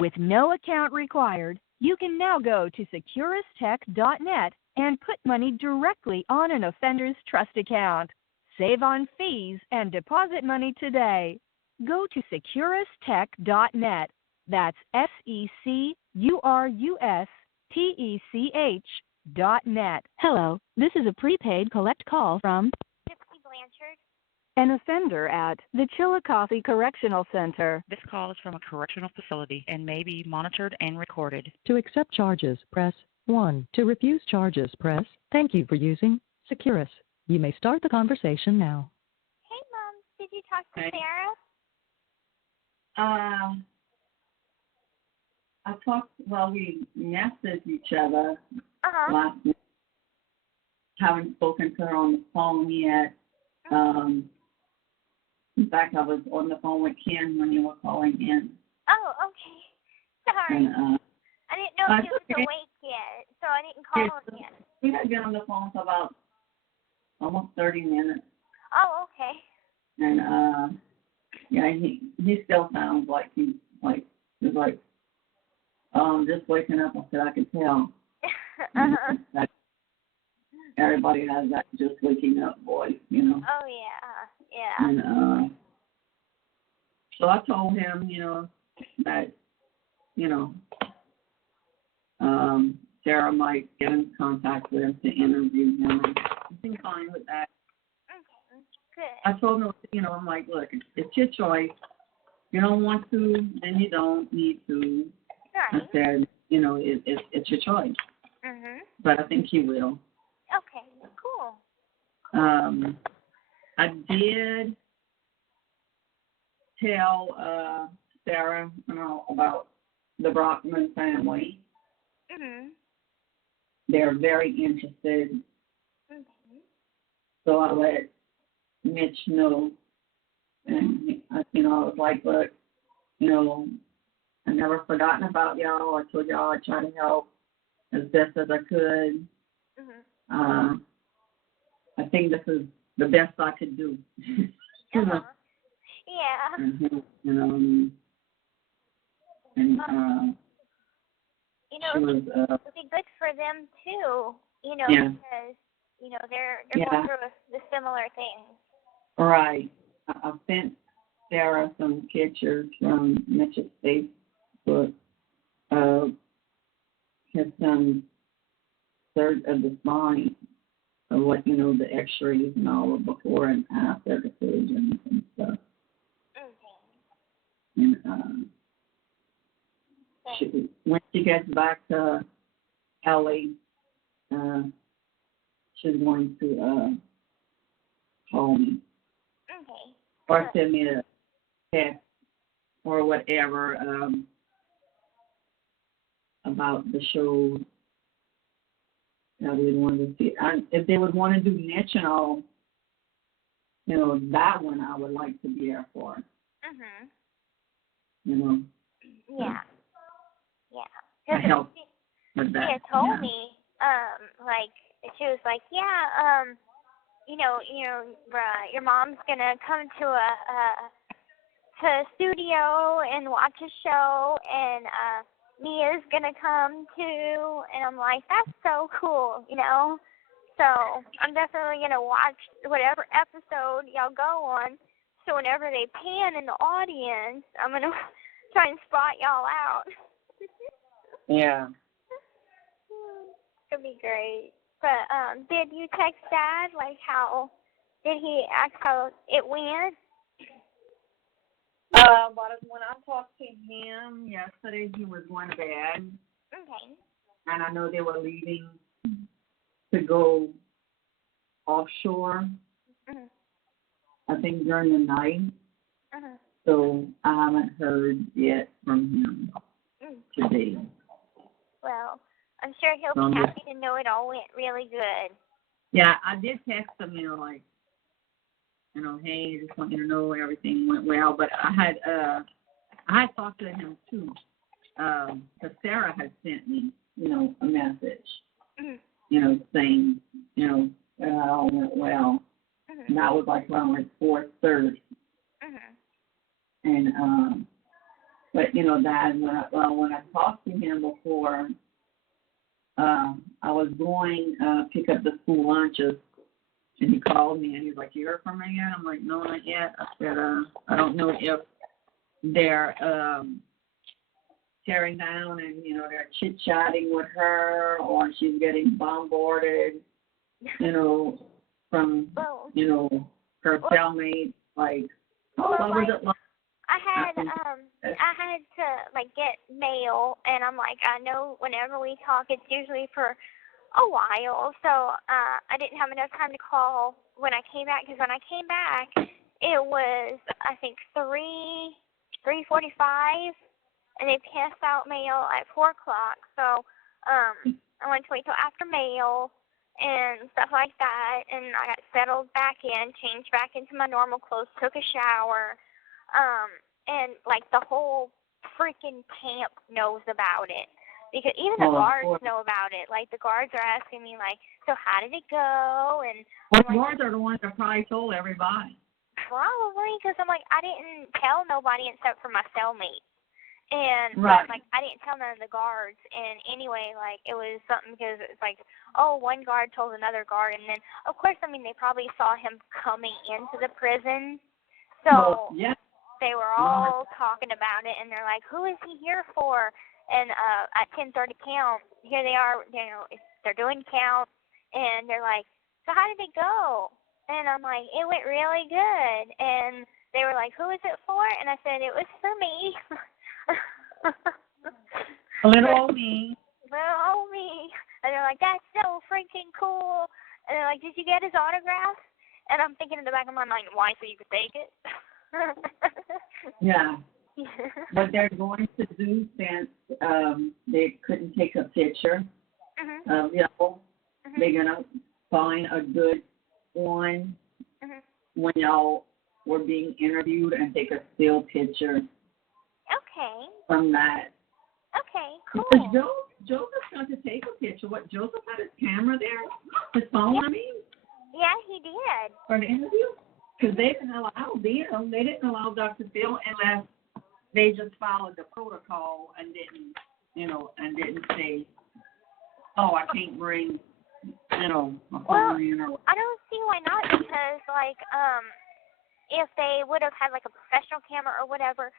With no account required, you can now go to securustech.net and put money directly on an offender's trust account. Save on fees and deposit money today. Go to securustech.net. That's SECURUSTECH.net. Hello, this is a prepaid collect call from Gypsy Blanchard. an offender at the Chillicothe Correctional Center. This call is from a correctional facility and may be monitored and recorded. To accept charges, press 1. To refuse charges, press thank you for using Securus. You may start the conversation now. Hey, Mom. Did you talk to Sarah? I talked, we messaged each other last night. Haven't spoken to her on the phone yet. In fact, I was on the phone with Ken when you were calling in. Oh, okay. Sorry. And, I didn't know if he was awake yet, so I didn't call him yet. We had been on the phone for about almost 30 minutes. Oh, okay. And, he still sounds like he's just waking up. I said, I can tell. Everybody has that just waking up voice, Oh, yeah. And so I told him, that, Sarah might get in contact with him to interview him. He's fine with that. Okay, good. I told him, I'm like, look, it's your choice. You don't want to, then you don't need to. Right. I said, it's your choice. Mhm. But I think he will. Okay, cool. I did tell Sarah, about the Brockman family. Mhm. They're very interested. Okay. So I let Mitch know, and I was like, look, I never forgotten about y'all. I told y'all I'd try to help as best as I could. Mhm. I think this is the best I could do. Yeah. And It would be good for them too. Yeah. Because they're Yeah. going through the similar things. Right. I sent Sarah some pictures from Mitch's Facebook. His son third of the spine of what the X-rays and all of before and after the surgeons and stuff. Okay. And when she gets back to LA, she's going to call me. Okay. Or send me a text or whatever about the show that we want to see. If they would want to do niche and all, that one I would like to be there for. Mhm. Yeah. I help with that. She told me, she was like, yeah, your mom's gonna come to a studio and watch a show, and Mia's gonna come too, and I'm like, that's so cool, So I'm definitely gonna watch whatever episode y'all go on. So whenever they pan in the audience, I'm gonna try and spot y'all out. Yeah. It'll be great. But did you text Dad? How did he ask how it went? When I talked to him yesterday, he was going to bed. Okay. And I know they were leaving to go offshore. Mhm. I think during the night. Mhm. So I haven't heard yet from him today. Well, I'm sure he'll be happy to know it all went really good. Yeah, I did text him, hey, just want you to know everything went well. But I had talked to him too, because Sarah had sent me, a message, saying, that all went well. And that was around 4:30. And but that when I talked to him before, I was going pick up the school lunches, and he called me and he's like, "You heard from her yet?" I'm like, "No, not yet." I said, "I don't know if they're tearing down and they're chit chatting with her, or she's getting bombarded, from her cellmate, like." What was it like? I had to get mail, and I'm like, I know whenever we talk, it's usually for a while, so I didn't have enough time to call when I came back, because when I came back, it was, I think, 3:45, and they passed out mail at 4 o'clock, so I wanted to wait till after mail and stuff like that, and I got settled back in, changed back into my normal clothes, took a shower, and the whole freaking camp knows about it, because even the guards know about it. The guards are asking me, so how did it go? And the guards are the ones that probably told everybody. Probably, because I'm like, I didn't tell nobody except for my cellmate. And right. I didn't tell none of the guards, and anyway, it was something, because it's one guard told another guard, and then of course, they probably saw him coming into the prison, so they were all talking about it, and they're like, "Who is he here for?" And at 10:30 count, here they are, they're doing count, and they're like, "So how did it go?" And I'm like, "It went really good," and they were like, "Who is it for?" And I said, "It was for me." Little old me. Little old me. And they're like, "That's so freaking cool." And they're like, "Did you get his autograph?" And I'm thinking in the back of my mind, why, so you could take it? Yeah. What they're going to do, since they couldn't take a picture of y'all, they're going to find a good one when y'all were being interviewed and take a still picture. Okay. From that. Okay, cool. Because Joseph's going to take a picture. What, Joseph had his camera there? His phone, Yeah. I mean? Yeah, he did. For the interview? Because they didn't allow them. They didn't allow Dr. Phil unless they just followed the protocol and didn't say, "Oh, I can't bring, my phone in," or. I don't see why not, because if they would have had a professional camera or whatever,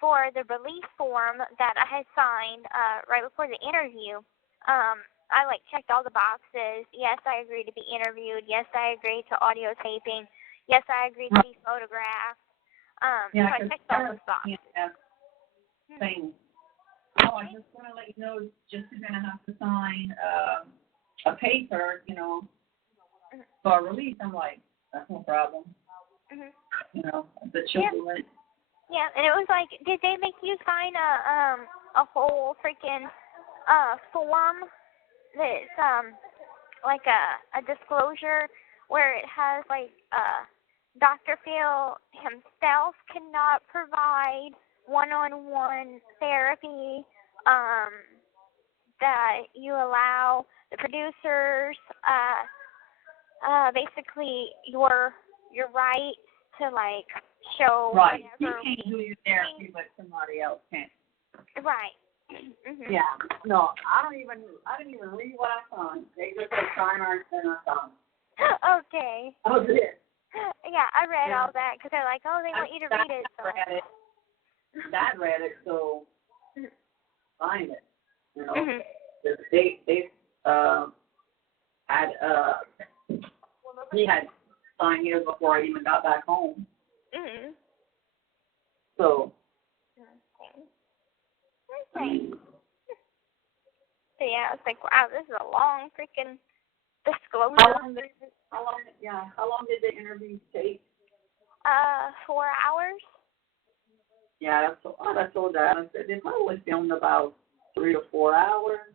for the release form that I had signed right before the interview, I checked all the boxes. Yes, I agree to be interviewed. Yes, I agree to audio taping. Yes, I agree to be photographed. So I checked all those boxes. Things. Oh, I just want to let you know, just you're going to have to sign a paper, for a release. I'm like, that's no problem. The children. Yeah, and it was did they make you sign a whole freaking form that's a disclosure where it has Dr. Phil himself cannot provide one-on-one therapy, that you allow the producers basically your right to show right. whatever. You can't do your therapy, but somebody else can. Right. Yeah. No, I didn't even read what I signed. They just said sign our and I signed. Okay. Oh, it. Yeah, I read all that because they're like, "Oh, they want you to read it." So. Dad read it, so signed it. They had he had signed his before I even got back home. So. Okay. So yeah, it's wow, this is a long freaking disclosure. How long did the interview take? 4 hours. Yeah, that's so bad. They probably filmed about 3 to 4 hours.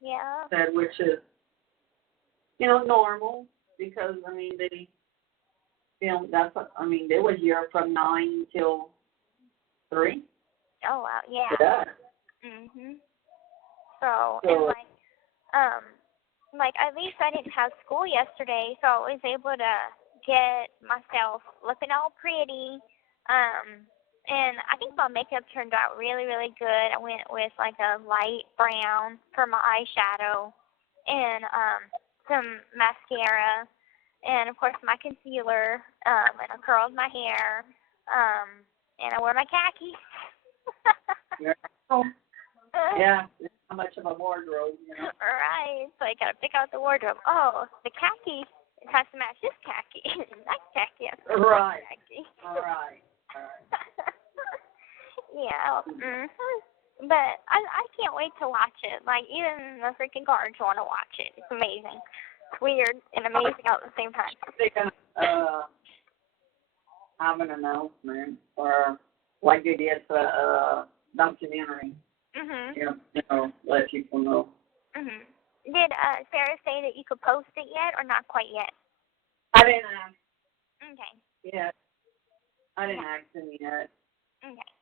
Yeah. That which is, normal because they filmed. They were here from 9 till 3. Oh wow, yeah. Yeah. So and at least I didn't have school yesterday, so I was able to get myself looking all pretty, And I think my makeup turned out really, really good. I went with like a light brown for my eyeshadow and some mascara and, of course, my concealer, and I curled my hair, and I wore my khakis. Yeah, it's not much of a wardrobe, Right. So you got to pick out the wardrobe. Oh, the khaki, it has to match this khaki. That khaki has to match Right. that khaki. All right. Yeah. But I can't wait to watch it. Like, even the freaking guards want to watch it. It's amazing. It's weird and amazing all at the same time. They're going to have an announcement, or like they did for documentary. Let people know. Did Sarah say that you could post it yet, or not quite yet? I didn't ask. Okay. Yeah. I didn't ask them yet. Okay.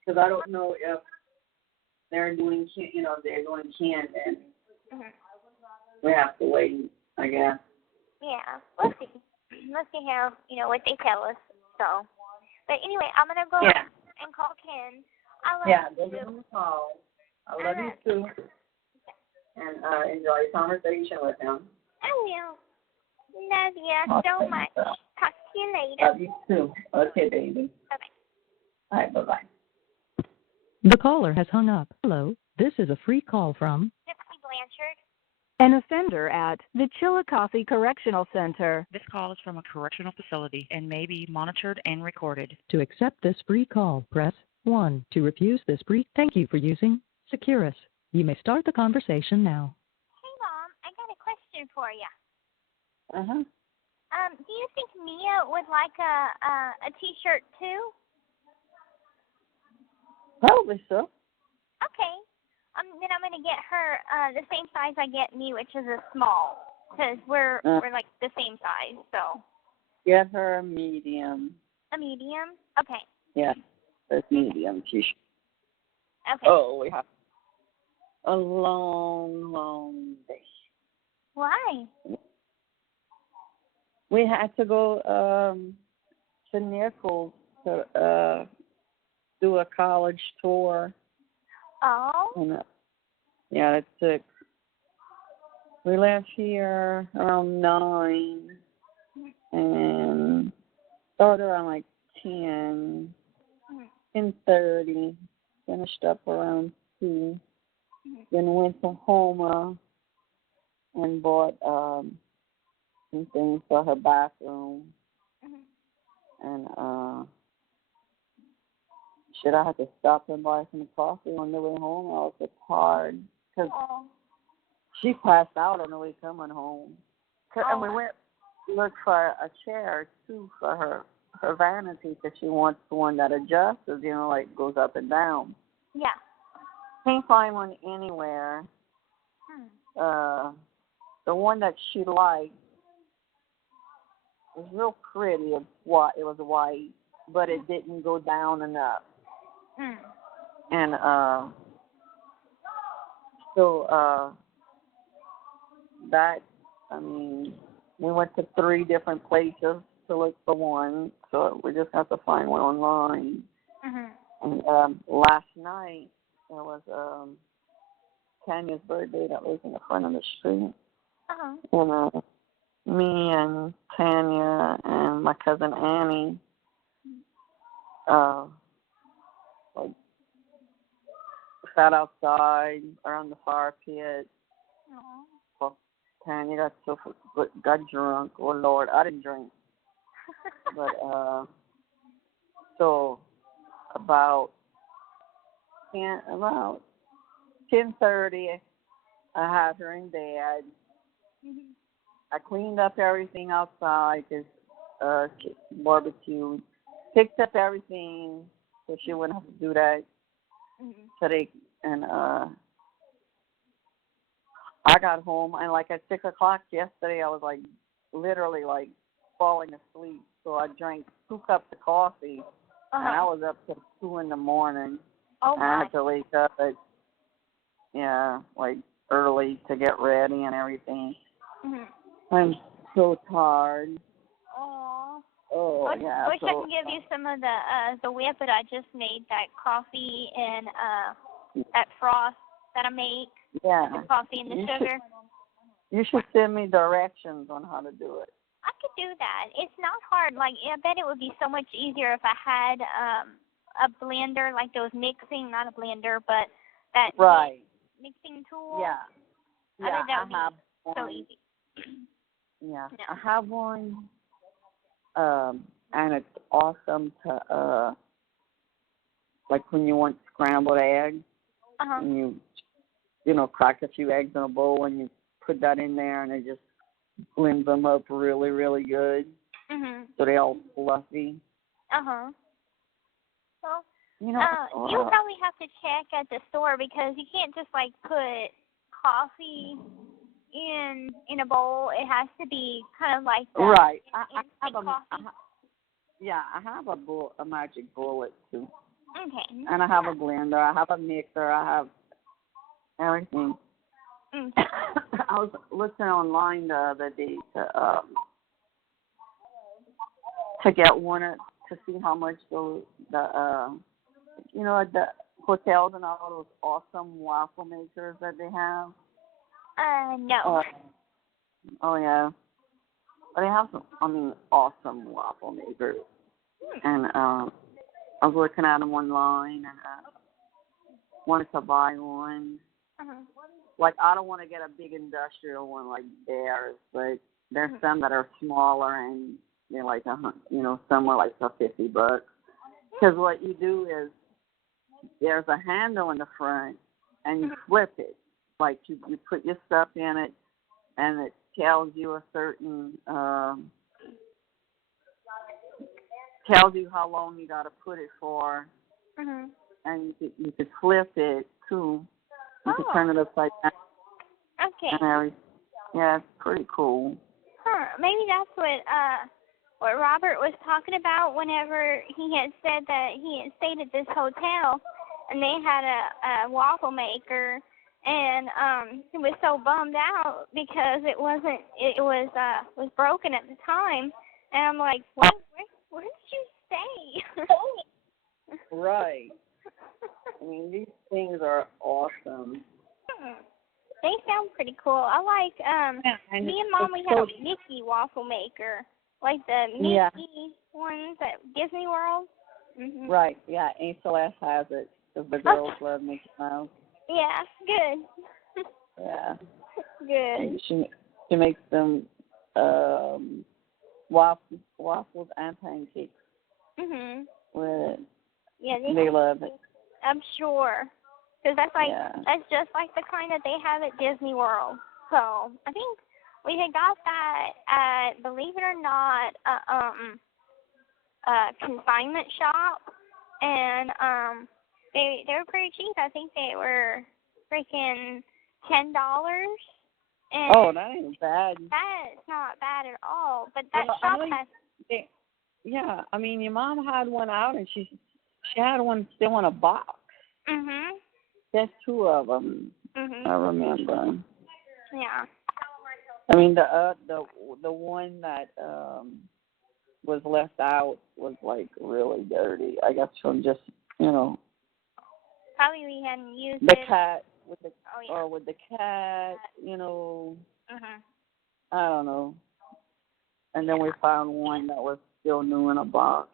Because I don't know if they're doing, they're doing Camden. We have to wait, I guess. Yeah. We'll see. Let's see how, what they tell us. So, but anyway, I'm going to go and call Ken. Go give him a call. I love you too. And enjoy your conversation with him. I will. Love you so much. Talk to you later. Love you too. Okay, baby. Bye-bye. All right, bye-bye. The caller has hung up. Hello, this is a free call from Gypsy Blanchard. An offender at the Chillicothe Correctional Center. This call is from a correctional facility and may be monitored and recorded. To accept this free call, press 1. To refuse this free, thank you for using Securus. You may start the conversation now. Hey, Mom, I got a question for you. Uh-huh. Do you think Mia would like a T-shirt too? Probably so. Okay. Then I'm gonna get her the same size I get me, which is a small, because we're like the same size. So. Get her a medium. A medium? Okay. Yeah, that's medium T-shirt. Okay. Oh, we have a long, long day. Why? We had to go to Nichols to do a college tour. Oh. And, it took. We left here around 9 and started around like 10:30. Finished up around 2. Then went to Homa and bought some things for her bathroom. And I had to stop and buy some coffee on the way home. I was just hard because she passed out on the way coming home. And we went to look for a chair too for her vanity, because she wants one that adjusts, like goes up and down. Yeah. Can't find one anywhere. The one that she liked was real pretty. It was white, but it didn't go down enough. And we went to 3 different places to look for one, so we just have to find one online. And last night there was Tanya's birthday that was in the front of the street. And me and Tanya and my cousin Annie sat outside around the fire pit. Well, Tanya got drunk. Oh Lord, I didn't drink. But so about 10:30, I had her in bed. I cleaned up everything outside because she barbecued. Picked up everything so she wouldn't have to do that today. And I got home, and like at 6 o'clock yesterday, I was like literally like falling asleep. So I drank 2 cups of coffee, and I was up till 2 in the morning. Oh my! I had to wake up at like early to get ready and everything. I'm so tired. Oh. Oh, yeah. Wish I can give you some of the whip that I just made, that coffee and that froth that I make. Yeah. The coffee and the sugar. You should send me directions on how to do it. I could do that. It's not hard. Like, I bet it would be so much easier if I had a blender, like those mixing, not a blender, but that mixing tool. Yeah. Yeah, that I have would be so one. easy. Yeah, No. I have one. And it's awesome to, like when you want scrambled eggs, and you know, crack a few eggs in a bowl and you put that in there and it just blends them up really, really good. So they're all fluffy. Well, you know, you'll probably have to check at the store because you can't just like put coffee in a bowl. It has to be kind of like the right. I have coffee. I have a magic bullet too. Okay. And I have a blender. I have a mixer. I have everything. I was listening online the other day to get one to see how much the you know, the hotels and all those awesome waffle makers that they have. No. Oh yeah. But they have some, awesome waffle makers. And I was looking at them online and wanted to buy one. Like, I don't want to get a big industrial one like theirs, but there's some that are smaller and they're like, some are like $50. Because what you do is there's a handle in the front and you flip it. Like, you put your stuff in it and it tells you a certain, tells you how long you got to put it for. And you could flip it too. You could turn it upside down. Okay. And yeah, it's pretty cool. Maybe that's what Robert was talking about whenever he had said that he had stayed at this hotel and they had a waffle maker, and he was so bummed out because it was broken at the time. And I'm like, where did you stay? Right. I mean, these things are awesome. They sound pretty cool. I like, me and Mom, we had a Mickey waffle maker, like the Mickey ones at Disney World. Right, yeah, Angel S has it, because the girls love Mickey Mouse. Yeah, good. Yeah. Good. And she makes them waffles and pancakes with it. Yeah, they love it. I'm sure. Because that's just like the kind that they have at Disney World. So I think we had got that at, believe it or not, a consignment shop, and they were pretty cheap. I think they were freaking $10. And oh, that ain't bad. That's not bad at all. But that shop has. Yeah, I mean, your mom had one out, and she had one still in a box. There's two of them. I remember. Yeah. I mean, the one that was left out was like really dirty. I guess from just Probably we hadn't used the it. cat with the or with the cat. I don't know. And then we found one that was still new in a box.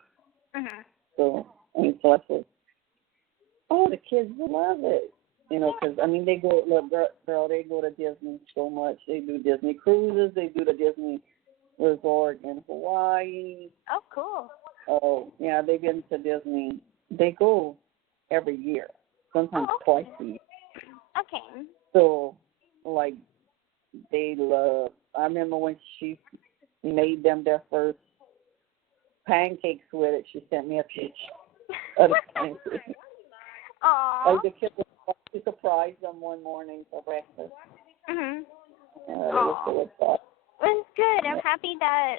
So plus it. Oh, the kids love it. Because, I mean, they go, look, girl, they go to Disney so much. They do Disney cruises. They do the Disney resort in Hawaii. Oh, cool. Oh, yeah, they've been to Disney. They go every year, sometimes twice a year. Okay. So, like, they love, I remember when she made them their first pancakes with it, she sent me a picture of the pancakes. Aww. Like the kids, she surprised them one morning for breakfast. They were so excited. Well, it's good. I'm happy that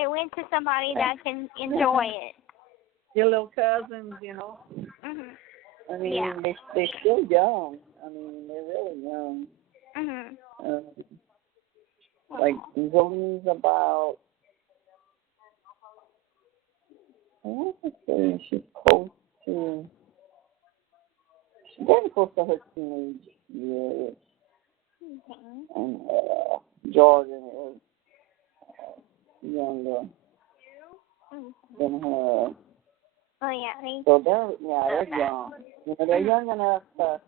it went to somebody that can enjoy it. Your little cousins, I mean, they're still young. I mean, they're really young. Like Zoe's about Okay, she's close to. She's getting close to her teenage years, and Jordan is younger than her. Oh yeah. So they're young. You know, they're young enough to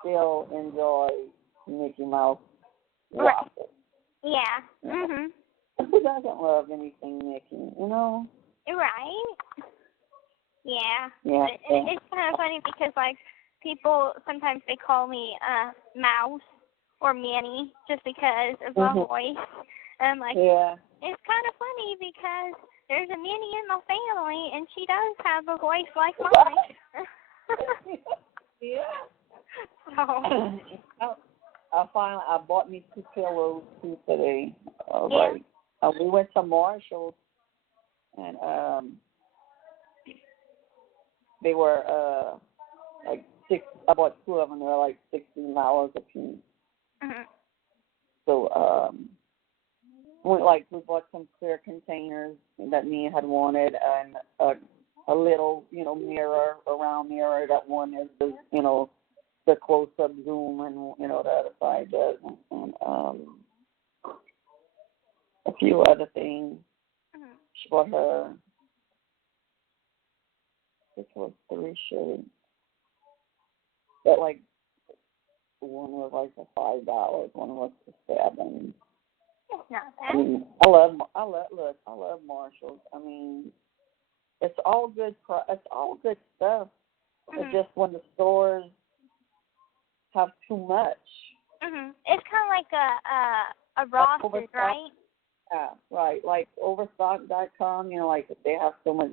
still enjoy Mickey Mouse waffles. Yeah. Mhm. Who doesn't love anything Mickey? You know. Right. Yeah. Yeah. It's kind of funny because like people sometimes they call me Mouse or Minnie just because of my voice. And I'm like, it's kind of funny because there's a Minnie in my family and she does have a voice like mine. Yeah. So. I bought me 2 pillows too today. Yeah. We went to Marshall's and they were like I bought 2 of them. They were like $16 a piece. Mhm. So we bought some clear containers that Mia had wanted, and a little round mirror that one is the close-up zoom, and the other side does, and a few other things. Mhm. She bought her. This was 3 shirts. That one was like $5, one was $7. It's not bad. I mean, I love Marshalls. I mean, it's all good. It's all good stuff. Mhm. It's just when the stores have too much. Mhm. It's kind of like a Ross's, right? Yeah, right. Like Overstock.com, they have so much,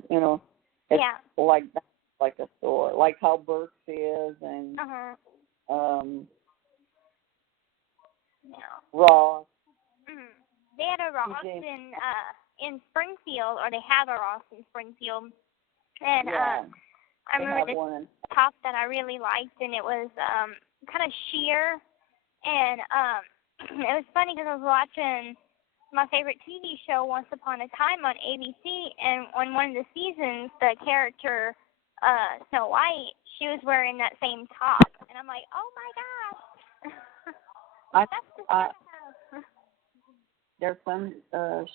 it's like that, like a store, like how Burke's is, and Ross. Mhm. They had a Ross in Springfield, or they have a Ross in Springfield, and I remember this top that I really liked, and it was kind of sheer, and it was funny because I was watching my favorite TV show, Once Upon a Time, on ABC, and on one of the seasons, the character Snow White, she was wearing that same top, and I'm like, oh my gosh, that's the stuff. There's some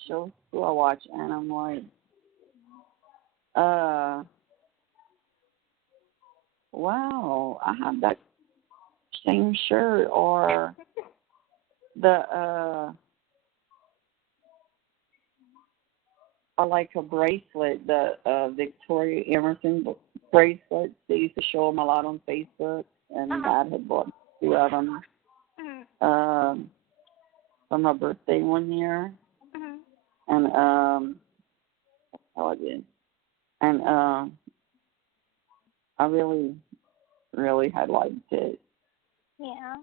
shows too I watch, and I'm like, wow, I have that same shirt, or or like a bracelet, the Victoria Emerson bracelets. They used to show them a lot on Facebook, and Dad had bought 2 of them for my birthday one year, and that's how I did, and I really, really had liked it. Yeah.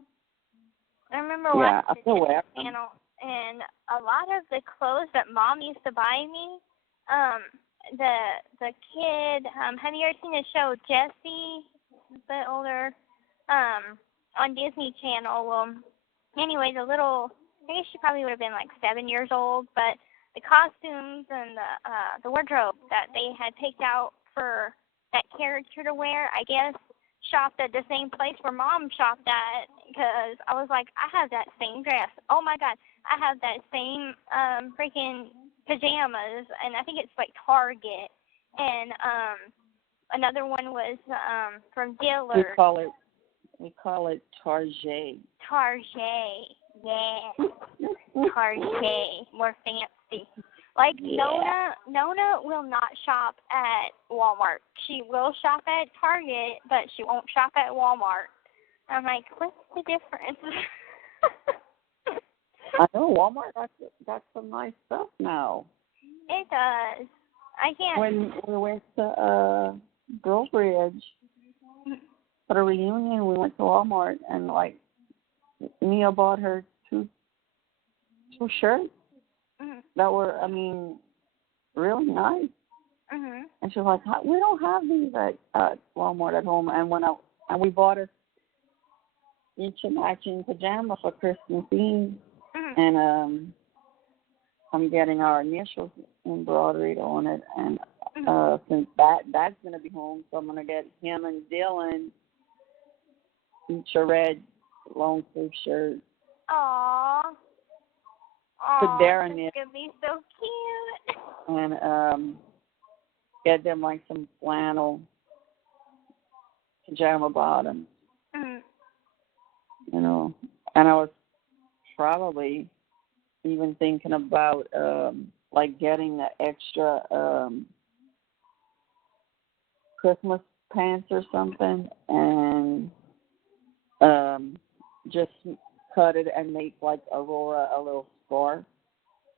I remember watching the Disney Channel, and a lot of the clothes that Mom used to buy me, the kid, have you ever seen the show Jessie? A bit older, on Disney Channel. Well, anyway, I guess she probably would have been like 7 years old, but the costumes and the wardrobe that they had picked out for that character to wear, I guess, shopped at the same place where Mom shopped at, because I was like, I have that same dress. Oh my God, I have that same freaking pajamas, and I think it's like Target. And another one was from Dillard. We call it Target. Target, yeah. Target, more fancy. Like Nona will not shop at Walmart. She will shop at Target, but she won't shop at Walmart. I'm like, what's the difference? I know Walmart got some nice stuff now. It does. I can't. When we went to Girl Bridge for a reunion, we went to Walmart, and like Mia bought her two shirts that were, I mean, really nice. And she was like, we don't have these at Walmart at home. And we bought us each a matching pajama for Christmas Eve. And I'm getting our initials embroidered on it. And Since that's going to be home, so I'm going to get him and Dylan each a red long sleeve shirt. Aww. Put Aww, Darren in that's going to be so cute. and get them like some flannel pajama bottoms, you know. And I was probably even thinking about like getting the extra Christmas pants or something and just cut it and make like Aurora a little scarf.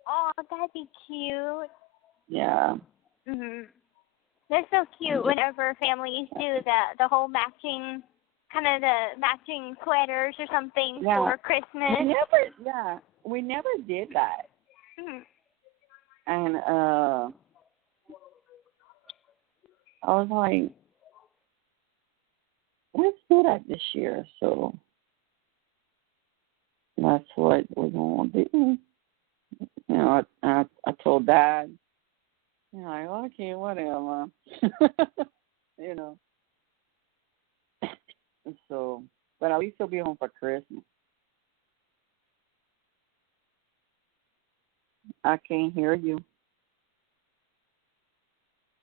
Oh, that'd be cute. Yeah. They're so cute whenever families do the whole matching, kind of the matching sweaters or something for Christmas. We never did that. And I was like, let's do that this year. So that's what we're going to do. You know, I told Dad, you know, like, okay, whatever. You know. So, but at least he'll be home for Christmas. I can't hear you.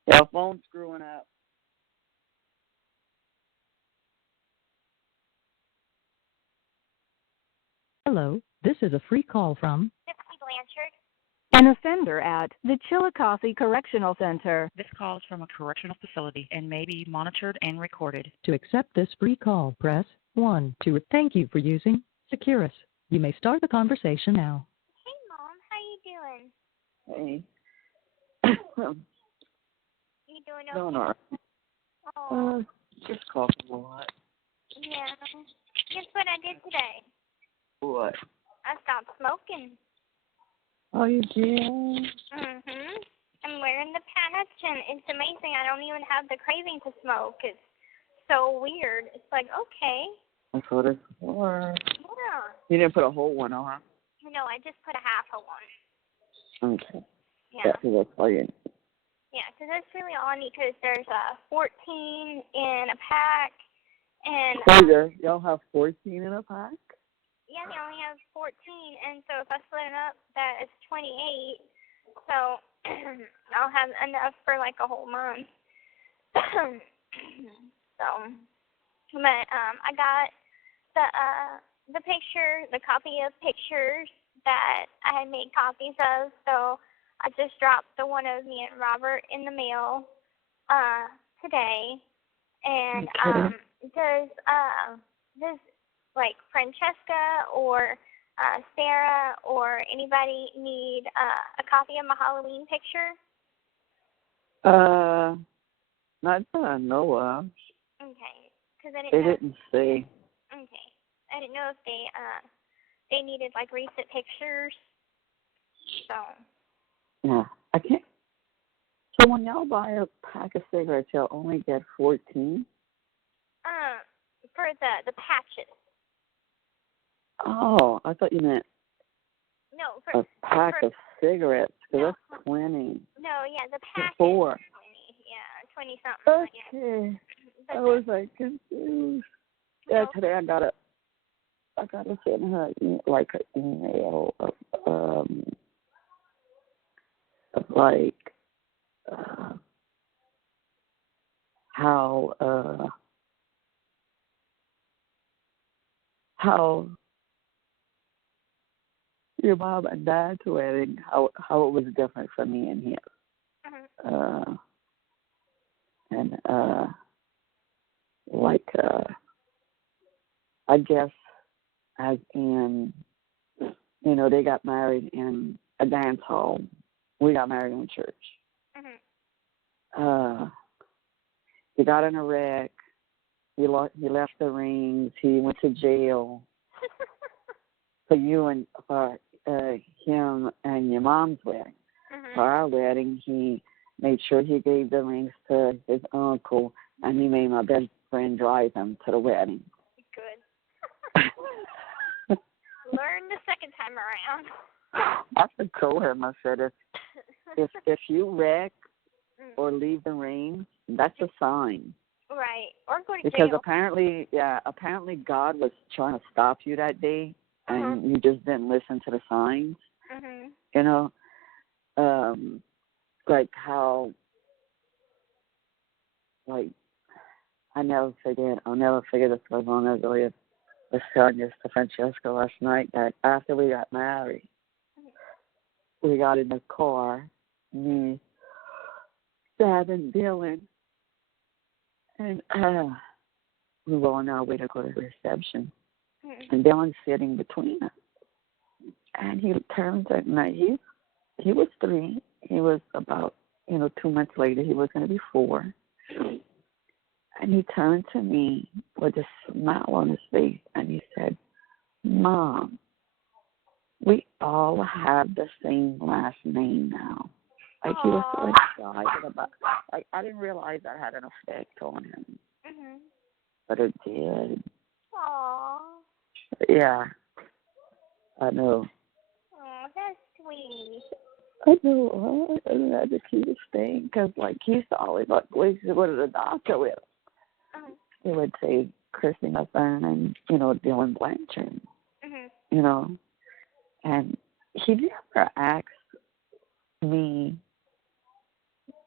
Your phone's screwing up. Hello, this is a free call from Gypsy Blanchard. An offender at the Chillicothe Correctional Center. This call is from a correctional facility and may be monitored and recorded. To accept this free call, press 1. Thank you for using Securus. You may start the conversation now. Hey, Mom. How you doing? Hey. You doing okay? Doing all right. Oh. Just coughing a lot. Yeah. Guess what I did today? What? I stopped smoking. Oh, you did? I'm wearing the patch, and it's amazing. I don't even have the craving to smoke. It's so weird. It's like, okay. That's what it's for. Yeah. You didn't put a whole one on, huh? No, I just put a half of one. Okay. Yeah. That's all you need. Yeah, because that's really all I need, because there's 14 in a pack, and... Y'all have 14 in a pack? Yeah, they only have 14, and so if I split it up, that is 28. So I'll have enough for like a whole month. But I got the picture, the copy of pictures that I had made copies of. So I just dropped the one of me and Robert in the mail today. And does like Francesca or Sarah or anybody need a copy of my Halloween picture? Not that I know of. Okay, because I They didn't say. Okay, I didn't know if they needed like recent pictures. So. Yeah, I can't. So when y'all buy a pack of cigarettes, y'all only get 14? For the patches. Oh, I thought you meant no, a pack of cigarettes, because that's 20. No, yeah, the pack is 4. 20. Yeah, 20-something. Okay. Yeah. I was like confused. Yeah, today I gotta send her like an email of like how your mom and dad's wedding, how it was different for me and him. And I guess as in, you know, they got married in a dance hall. We got married in church. He got in a wreck. He left the rings. He went to jail for him and your mom's wedding. For our wedding, he made sure he gave the rings to his uncle, and he made my best friend drive him to the wedding. Good. Learn the second time around. I told him, I said, if you wreck or leave the ring, that's a sign. Right. Or go to because jail. apparently God was trying to stop you that day, and you just didn't listen to the signs. You know, like how, like, I'll never forget this for as long as I live. I was telling this to Francesca last night that after we got married, we got in the car, me, Dad, and Dylan, and we were on our way to go to the reception. And Dylan's sitting between us. And he turns at night. He was 3. He was about, 2 months later, he was going to be 4. And he turned to me with a smile on his face, and he said, Mom, we all have the same last name now. Like, he was so excited about it. Like, I didn't realize that had an effect on him. But it did. Aww. Yeah. I know. Oh, that's sweet. I know. And that's the cutest thing, because, like, he used to always like places to go to the doctor with him. He would say Kristy Husband and, Dylan Blanchard, And he never asked me,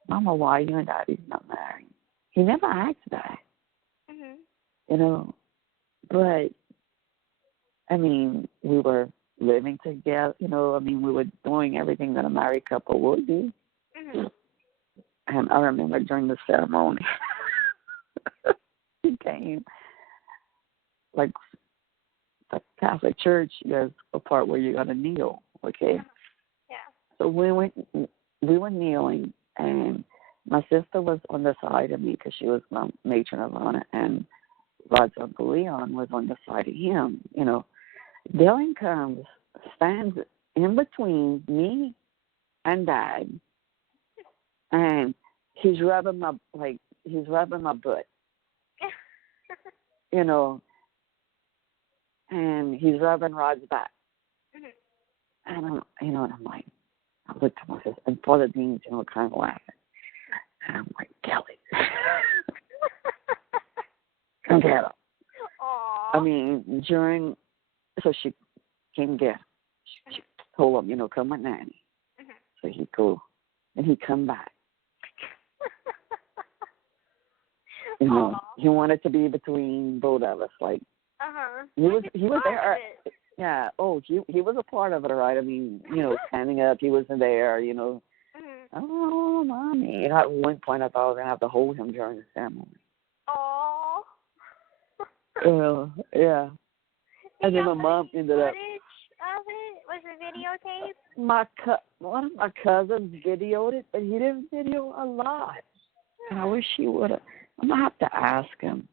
Mama, why you and Daddy's not married? He never asked that. But, I mean, we were living together, we were doing everything that a married couple would do. And I remember during the ceremony, he came, like, the Catholic Church, there's a part where you got to kneel, okay? Yeah. So we were kneeling, and my sister was on the side of me because she was my matron of honor, and Rod's Uncle Leon was on the side of him, Dylan comes, stands in between me and Dad, and he's rubbing my butt, and he's rubbing Rod's back. And I'm like, I looked at my sister, and Father Dean's, kind of laughing. And I'm like, Kelly, come get him. I mean, so she came get him. She told him, come with Nanny. So he go, and he come back. He wanted to be between both of us, like. He was there. Yeah. Oh, he was a part of it, all right. I mean, standing up, he wasn't there. Oh, Mommy. At one point, I thought I was gonna have to hold him during the ceremony. Oh. Yeah. And then my mom ended up. Of it? Was it videotaped? One of my cousins videoed it, but he didn't video a lot. And I wish he would have. I'm gonna have to ask him.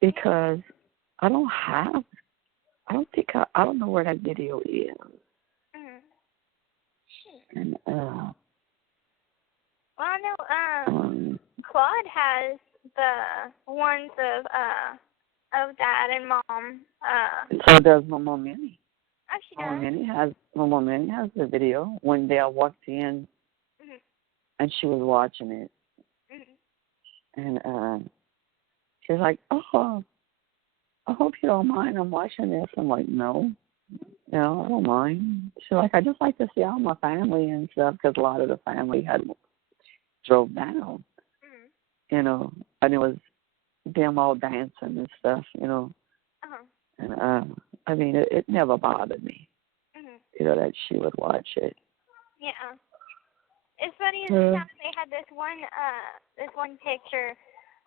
Because I don't know where that video is. And well, I know Claude has the ones of Dad and Mom. So does Mama Minnie. Oh, she does. Mama Minnie has the video. One day I walked in, and she was watching it, and she was like, "Oh, I hope you don't mind. I'm watching this." I'm like, "No, I don't mind." She's like, "I just like to see all my family and stuff," because a lot of the family had drove down, and it was them all dancing and stuff, And I mean, it never bothered me, that she would watch it. Yeah. It's funny they had this one picture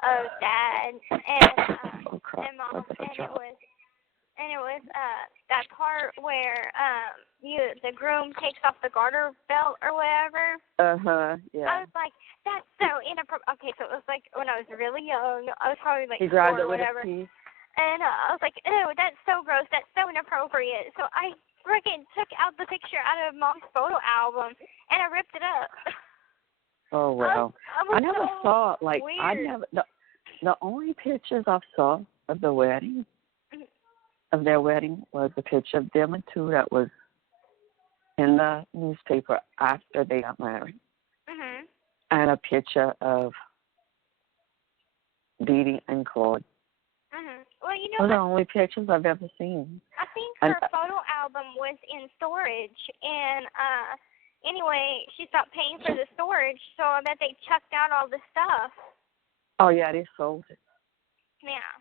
of Dad and Mom, and it was that part where the groom takes off the garter belt or whatever. Yeah. I was like, that's so inappropriate. Okay, so it was like when I was really young. I was probably like he 4 or with whatever. A piece. And I was like, ew, that's so gross. That's so inappropriate. So I freaking took out the picture out of Mom's photo album and I ripped it up. Oh well. I never saw like weird. I never. The only pictures I saw of the wedding, of their wedding, was a picture of them and two that was in the newspaper after they got married. and a picture of DeeDee and Claude. Well, you Those know, are the only pictures I've ever seen. I think her photo album was in storage, and anyway, she stopped paying for the storage, so I bet they chucked out all the stuff. Oh, yeah, they sold it. Yeah.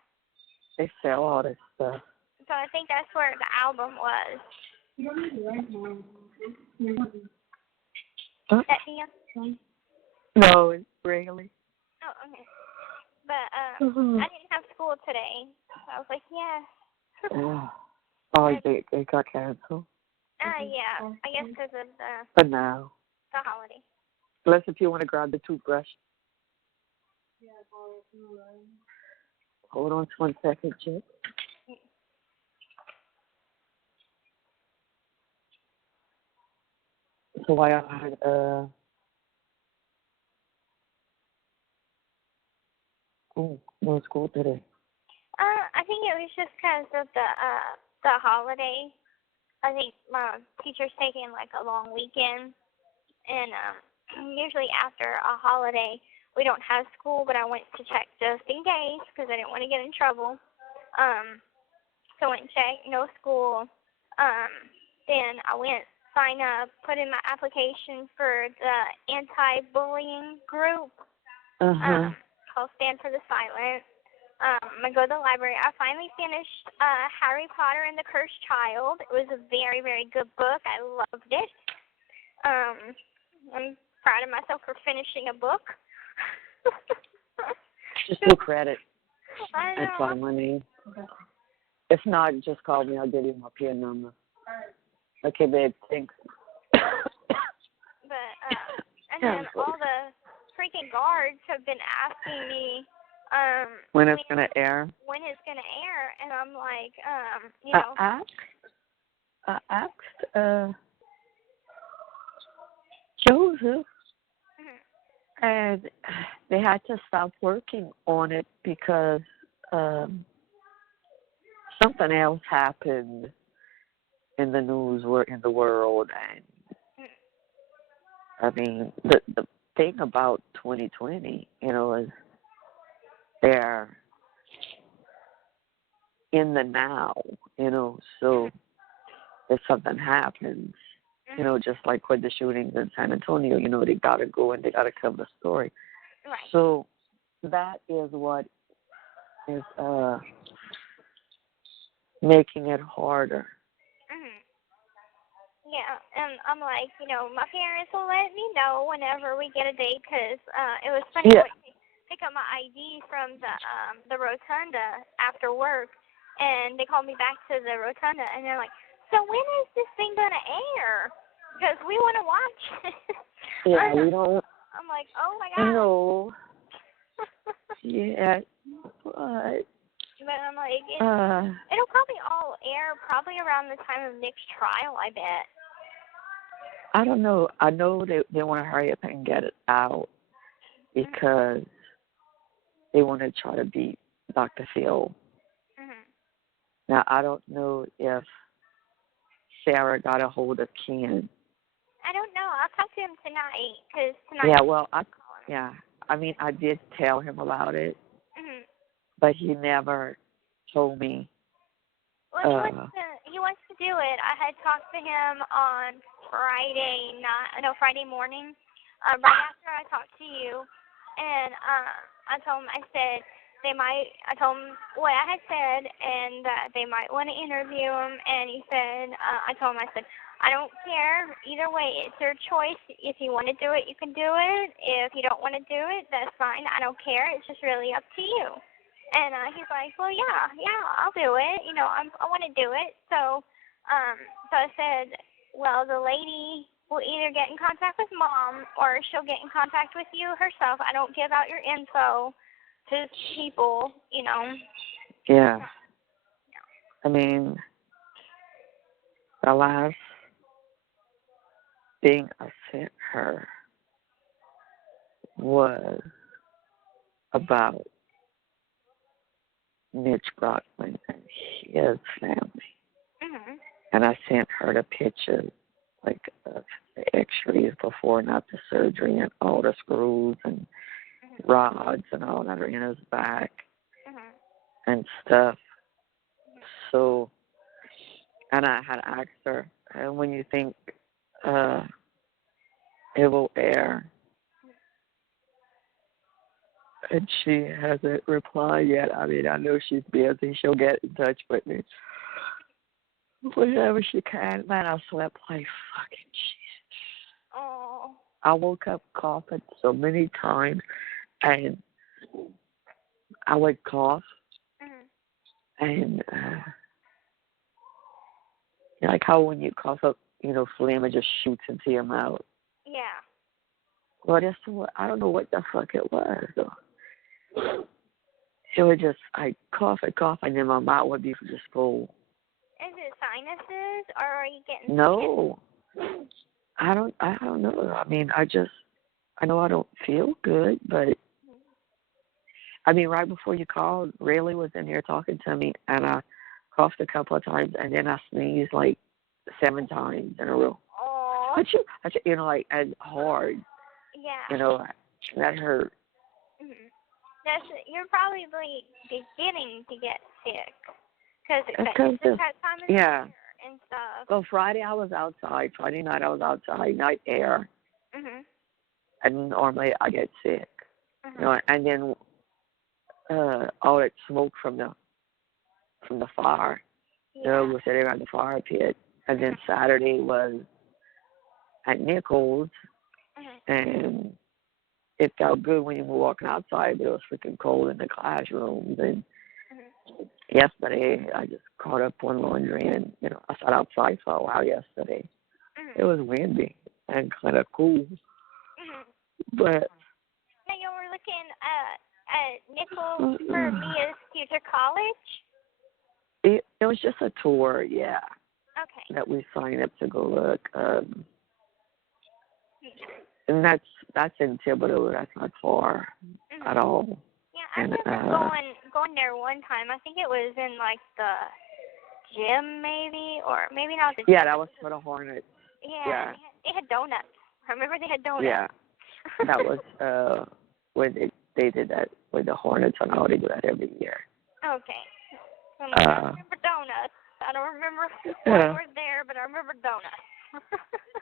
They sell all this stuff. So I think that's where the album was. Huh? That Dan? No, it's really. Oh, okay. But I didn't have school today, so I was like, yeah. Oh, it got canceled? Yeah, I guess because of For now. the holiday. Unless if you want to grab the toothbrush. Hold on 1 second, Chip. So why I had no school today? I think it was just because of the holiday. I think my teacher's taking like a long weekend, and usually after a holiday we don't have school, but I went to check just in case because I didn't want to get in trouble. So I went and checked, no school. Then I went, sign up, put in my application for the anti-bullying group. Called Stand for the Silent. I'm going to go to the library. I finally finished Harry Potter and the Cursed Child. It was a very, very good book. I loved it. I'm proud of myself for finishing a book. Just do credit. I know. That's all my name. If not, just call me. I'll give you my PIN number. Okay, babe. Thanks. But, and then all the freaking guards have been asking me when it's going to air. When it's going to air, and I'm like, you know. I asked Joseph, and they had to stop working on it because something else happened in the news or in the world. And I mean, the thing about 2020, you know, is they're in the now, you know, so if something happens, you know, just like with the shootings in San Antonio, you know, they got to go and they got to cover the story. Right. So that is what is making it harder. Yeah, and I'm like, you know, my parents will let me know whenever we get a date because it was funny. Yeah. I went to pick up my ID from the rotunda after work, and they called me back to the rotunda, and they're like, so when is this thing going to air? Because we want to watch it. Yeah, we don't. I'm like, oh, my God. No. Yeah, but. But I'm like, it'll probably all air probably around the time of Nick's trial, I bet. I don't know. I know they want to hurry up and get it out because they want to try to beat Dr. Phil. Now, I don't know if Sarah got a hold of Ken. I don't know. I'll talk to him tonight because tonight. Yeah, well, I mean, I did tell him about it, but he never told me. Well, he wants to do it. I had talked to him on Friday morning, right after I talked to you, and I told him, I told him what I had said, and that they might want to interview him, and he said, I told him, I said, I don't care. Either way, it's your choice. If you want to do it, you can do it. If you don't want to do it, that's fine. I don't care. It's just really up to you. And he's like, well, yeah, I'll do it. You know, I want to do it. So I said, well, the lady will either get in contact with Mom or she'll get in contact with you herself. I don't give out your info to people, you know. Yeah. I mean, the last thing I sent her was about Mitch Brockman and his family. And I sent her the pictures like the X-rays before and after surgery, and all the screws and rods and all that are in his back and stuff. So, and I had asked her, when you think it will air? And she hasn't replied yet. I mean, I know she's busy. She'll get in touch with me whenever she can. Man, I slept like fucking Jesus. Oh. I woke up coughing so many times, and I would cough, and like how when you cough up, phlegm, it just shoots into your mouth. Yeah. Well, that's what, I don't know what the fuck it was. It would just, I cough, and then my mouth would be just full. Is it sinuses, or are you getting No. I don't know. I mean, I know I don't feel good, but I mean, right before you called, Rayleigh was in here talking to me, and I coughed a couple of times, and then I sneezed like 7 times in a row. Oh. But like, and hard. Yeah. That hurt. You're probably beginning to get sick because it's that time of year and stuff. Well, Friday I was outside. Friday night I was outside, night air. And normally I get sick. And then all that smoke from the fire. Was sitting around the fire pit. And then Saturday was at Nichols, and it felt good when you were walking outside, but it was freaking cold in the classrooms. And yesterday, I just caught up on laundry, and I sat outside for a while yesterday. It was windy and kind of cool, but. Now you were looking at Nichols for Mia's future college. It was just a tour, yeah. Okay. That we signed up to go look. And that's in Thibodeau. That's not far at all. Yeah, I remember going there one time. I think it was in like the gym, maybe, or maybe not the gym. Yeah, that was for the Hornets. Yeah. They had donuts. I remember they had donuts. Yeah, that was when they did that with the Hornets, and how they do that every year. Okay. I remember donuts. I don't remember what was there, but I remember donuts.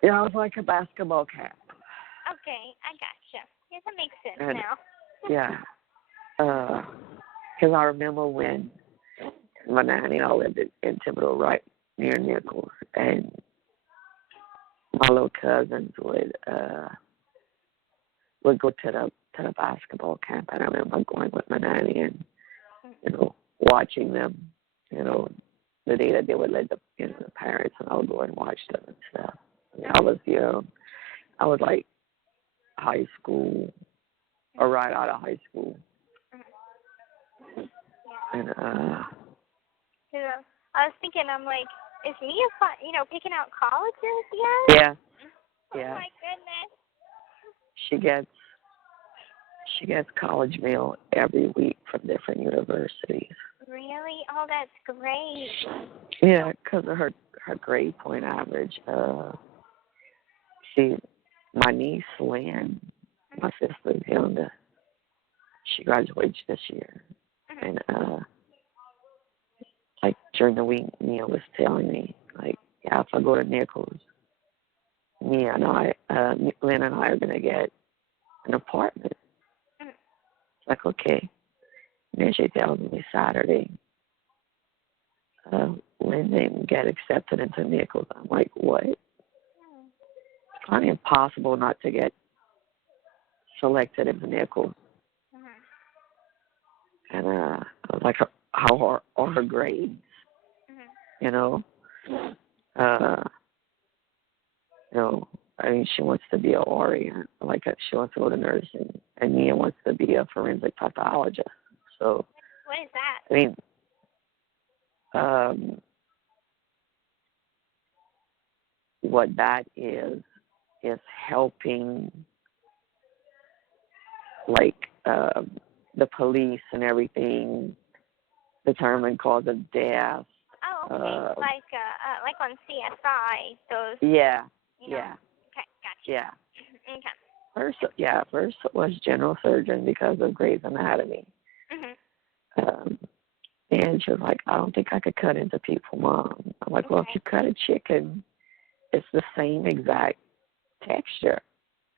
Yeah, it was like a basketball camp. Okay, I gotcha. Yeah, that makes sense now. Yeah. Because I remember when my nanny and I lived in Thibodeau, right near Nichols, and my little cousins would go to the basketball camp, and I remember going with my nanny and watching them, the day that they would let the parents, and I would go and watch them and stuff. I mean, I was young. I was like high school, or right out of high school. And yeah, I was thinking, I'm like, is Mia, picking out colleges yet? Yeah. Oh my goodness. She gets college mail every week from different universities. Really? Oh, that's great. Yeah, because of her grade point average. My niece Lynn, my sister's younger, she graduates this year, and like during the week, Mia was telling me, like, yeah, if I go to Nichols, Lynn and I are gonna get an apartment. It's like, okay. And then she tells me Saturday, Lynn didn't get accepted into Nichols. I'm like, what? It's kind of impossible not to get selected into Nichols. And I was like, how are her grades? I mean, she wants to be an RN, like she wants to go to nursing, and Mia wants to be a forensic pathologist. So, what is that? I mean, what that is helping, like, the police and everything determine cause of death. Oh, okay. Like on CSI, those. Yeah. You know? Yeah. Okay, gotcha. Yeah. Okay. First it was general surgeon because of Grey's Anatomy. Mhm. And she was like, I don't think I could cut into people, Mom. I'm like, well, if you cut a chicken, it's the same exact texture.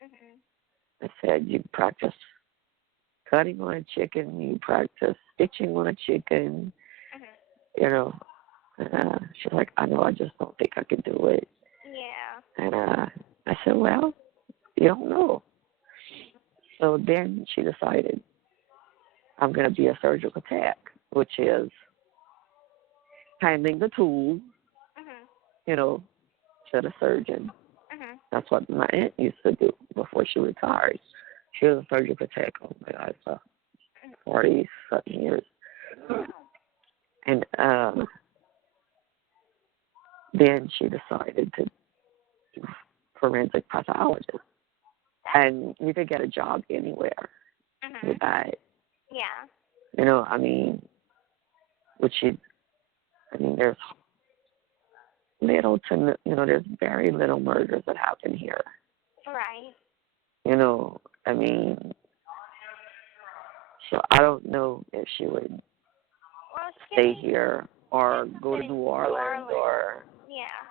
Mhm. I said, you practice cutting on a chicken, you practice stitching on a chicken, Mhm. you know. She's like, I know, I just don't think I could do it. Yeah. And I said, well, you don't know. So then she decided, I'm going to be a surgical tech, which is handing the tools, Mhm. you know, to the surgeon. Mhm. That's what my aunt used to do before she retired. She was a surgical tech, oh my God, for 40-something years. And then she decided to do forensic pathologist. And you could get a job anywhere with that. Yeah. You know, I mean, there's there's very little murders that happen here. Right. You know, I mean, so I don't know if she would stay here or go to New Orleans or, yeah.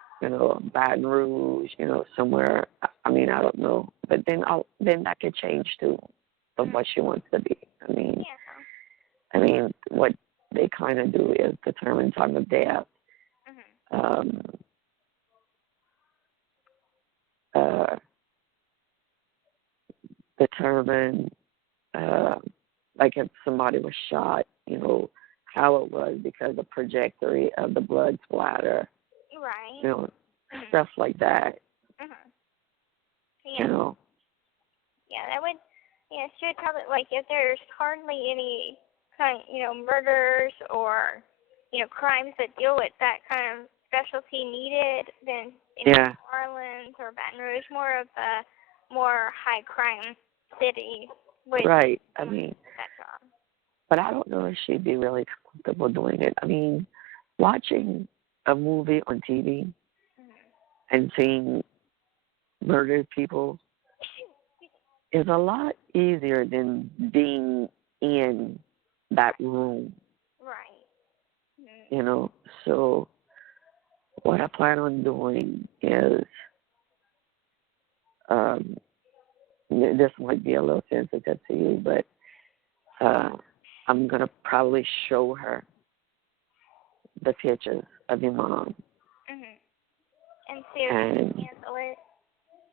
Baton Rouge, somewhere. I mean, I don't know. But then that could change too of what she wants to be. I mean, what they kind of do is determine time of death. Determine, like if somebody was shot, how it was because of trajectory of the blood splatter. Right. Stuff like that. Yeah. Yeah, that would. Yeah, she would probably if there's hardly any kind, murders or crimes that deal with that kind of specialty needed, then in New Orleans or Baton Rouge, more of the more high crime city. Right. I mean, that job. But I don't know if she'd be really comfortable doing it. I mean, watching a movie on TV and seeing murdered people is a lot easier than being in that room. Right. So what I plan on doing is, this might be a little sensitive to you, but I'm going to probably show her the pictures of your mom. And see if she can handle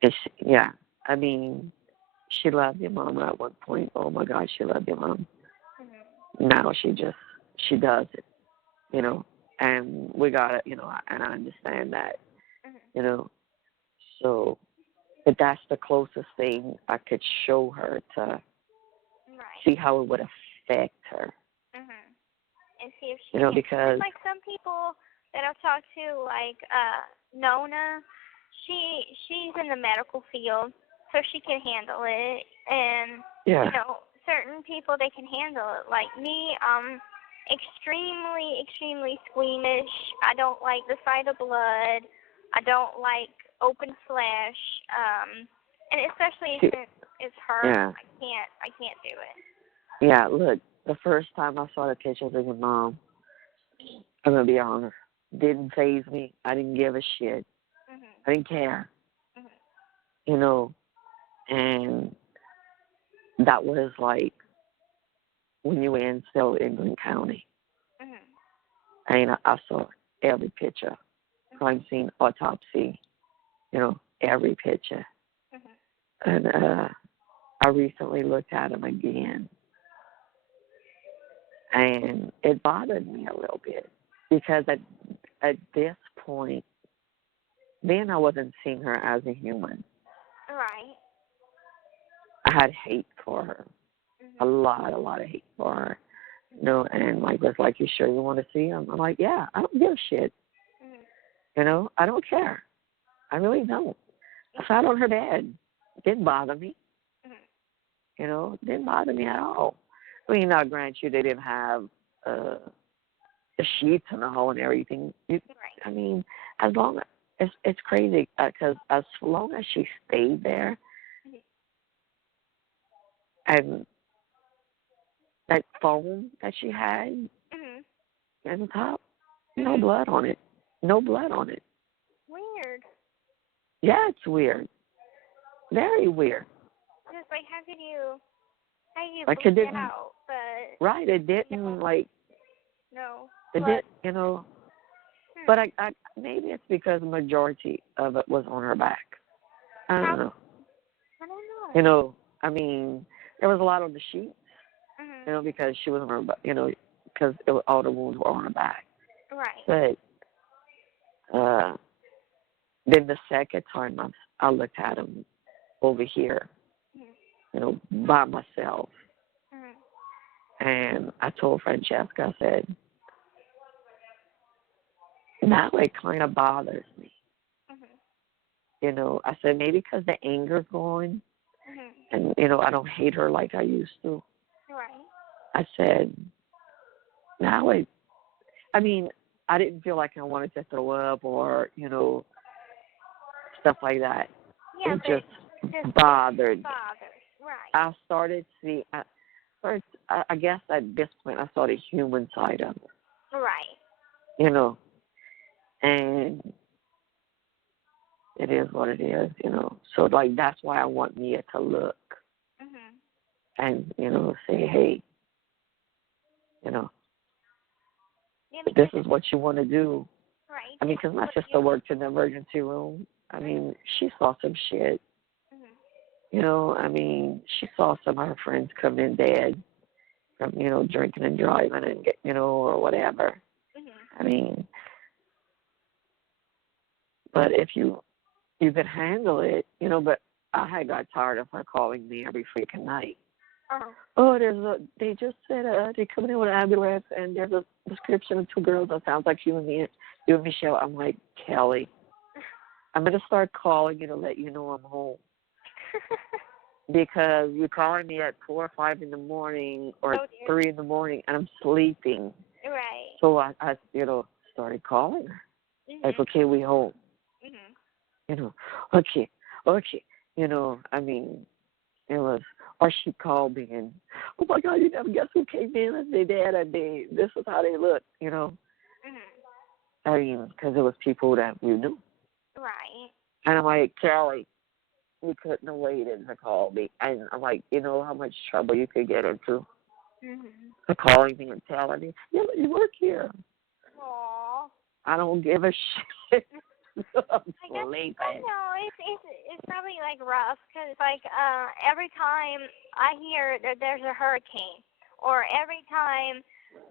it. I mean, she loved your mom at one point. Oh my God, she loved your mom. Now she does it, and we got it, and I understand that, so, but that's the closest thing I could show her to see how it would affect her. And see if she can. Because like some people that I've talked to, like Nona, she's in the medical field, so she can handle it. And certain people, they can handle it. Like me, extremely, extremely squeamish. I don't like the sight of blood. I don't like open flesh. And especially since it's her, I can't do it. Yeah, look, the first time I saw the pictures of your mom, I'm gonna be honest, didn't faze me. I didn't give a shit. I didn't care. And that was like when you were still in Greene County. And I saw every picture, crime scene, autopsy, every picture. And I recently looked at them again, and it bothered me a little bit because at this point, then I wasn't seeing her as a human. Right. I had hate for her, a lot of hate for her. And was like, you sure you want to see him? I'm like, yeah, I don't give a shit. I don't care. I really don't. I sat on her bed. It didn't bother me. It didn't bother me at all. I mean, I'll grant you they didn't have the sheets and the whole and everything. I mean, as long it's crazy because as long as she stayed there, and that phone that she had in the top, no blood on it. No blood on it. Weird. Yeah, it's weird. Very weird. Just like how could you like bleed it didn't, it out? But right, it didn't like. No. It did, you know. But I maybe it's because the majority of it was on her back. I don't know. I don't know. You know, I mean, there was a lot on the sheets. You know, because she was on her, you know, because all the wounds were on her back. Right. But then the second time I looked at him over here, you know, by myself, and I told Francesca, I said, now it kind of bothers me. You know, I said, maybe because the anger's gone, and, you know, I don't hate her like I used to. Right. I said, now I mean, I didn't feel like I wanted to throw up or, you know, stuff like that. Yeah, it just bothered. Right. I started seeing, I guess at this point I saw the human side of it. Right. You know, and it is what it is, you know. So, like, that's why I want Mia to look and, you know, say, hey, you know, this is what you want to do. Right. I mean, because my sister worked in the emergency room. I mean, she saw some shit. You know, I mean, she saw some of her friends come in dead from, you know, drinking and driving and, you know, or whatever. I mean, but if you could handle it, you know, but I had got tired of her calling me every freaking night. Oh, they just said they're coming in with an ambulance and there's a description of two girls that sounds like you and me, you and Michelle. I'm like, Kelly, I'm going to start calling you to let you know I'm home. Because you're calling me at 4 or 5 in the morning or 3 in the morning and I'm sleeping. Right. So I you know, started calling her. Like, okay, we home. You know, okay. You know, I mean, it was, or she called me and, oh my God, you never guess who came in and they did and this is how they look, you know. I mean, because it was people that we knew. Right. And I'm like, Kelly, you couldn't have waited to call me. And I'm like, you know how much trouble you could get into for calling me and telling me, yeah, but you work here. Aww. I don't give a shit. I'm sleeping. I know it's probably like rough because like every time I hear that there's a hurricane or every time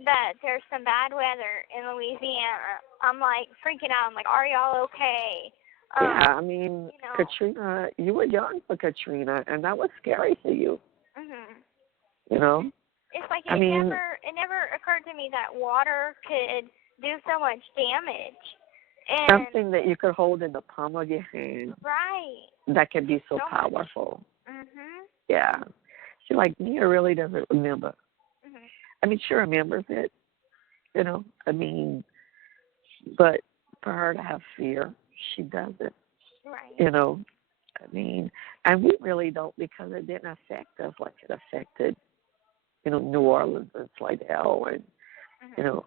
that there's some bad weather in Louisiana, I'm like freaking out. I'm like, are y'all okay? Yeah, I mean, you know. Katrina, you were young for Katrina, and that was scary for you. You know? It's like it never occurred to me that water could do so much damage. And something that you could hold in the palm of your hand. Right. That can be so powerful. Much. Yeah. She, like, Mia really doesn't remember. I mean, she remembers it, you know. I mean, but for her to have fear, she doesn't. Right. You know, I mean, and we really don't because it didn't affect us like it affected, you know, New Orleans and Slidell and, you know,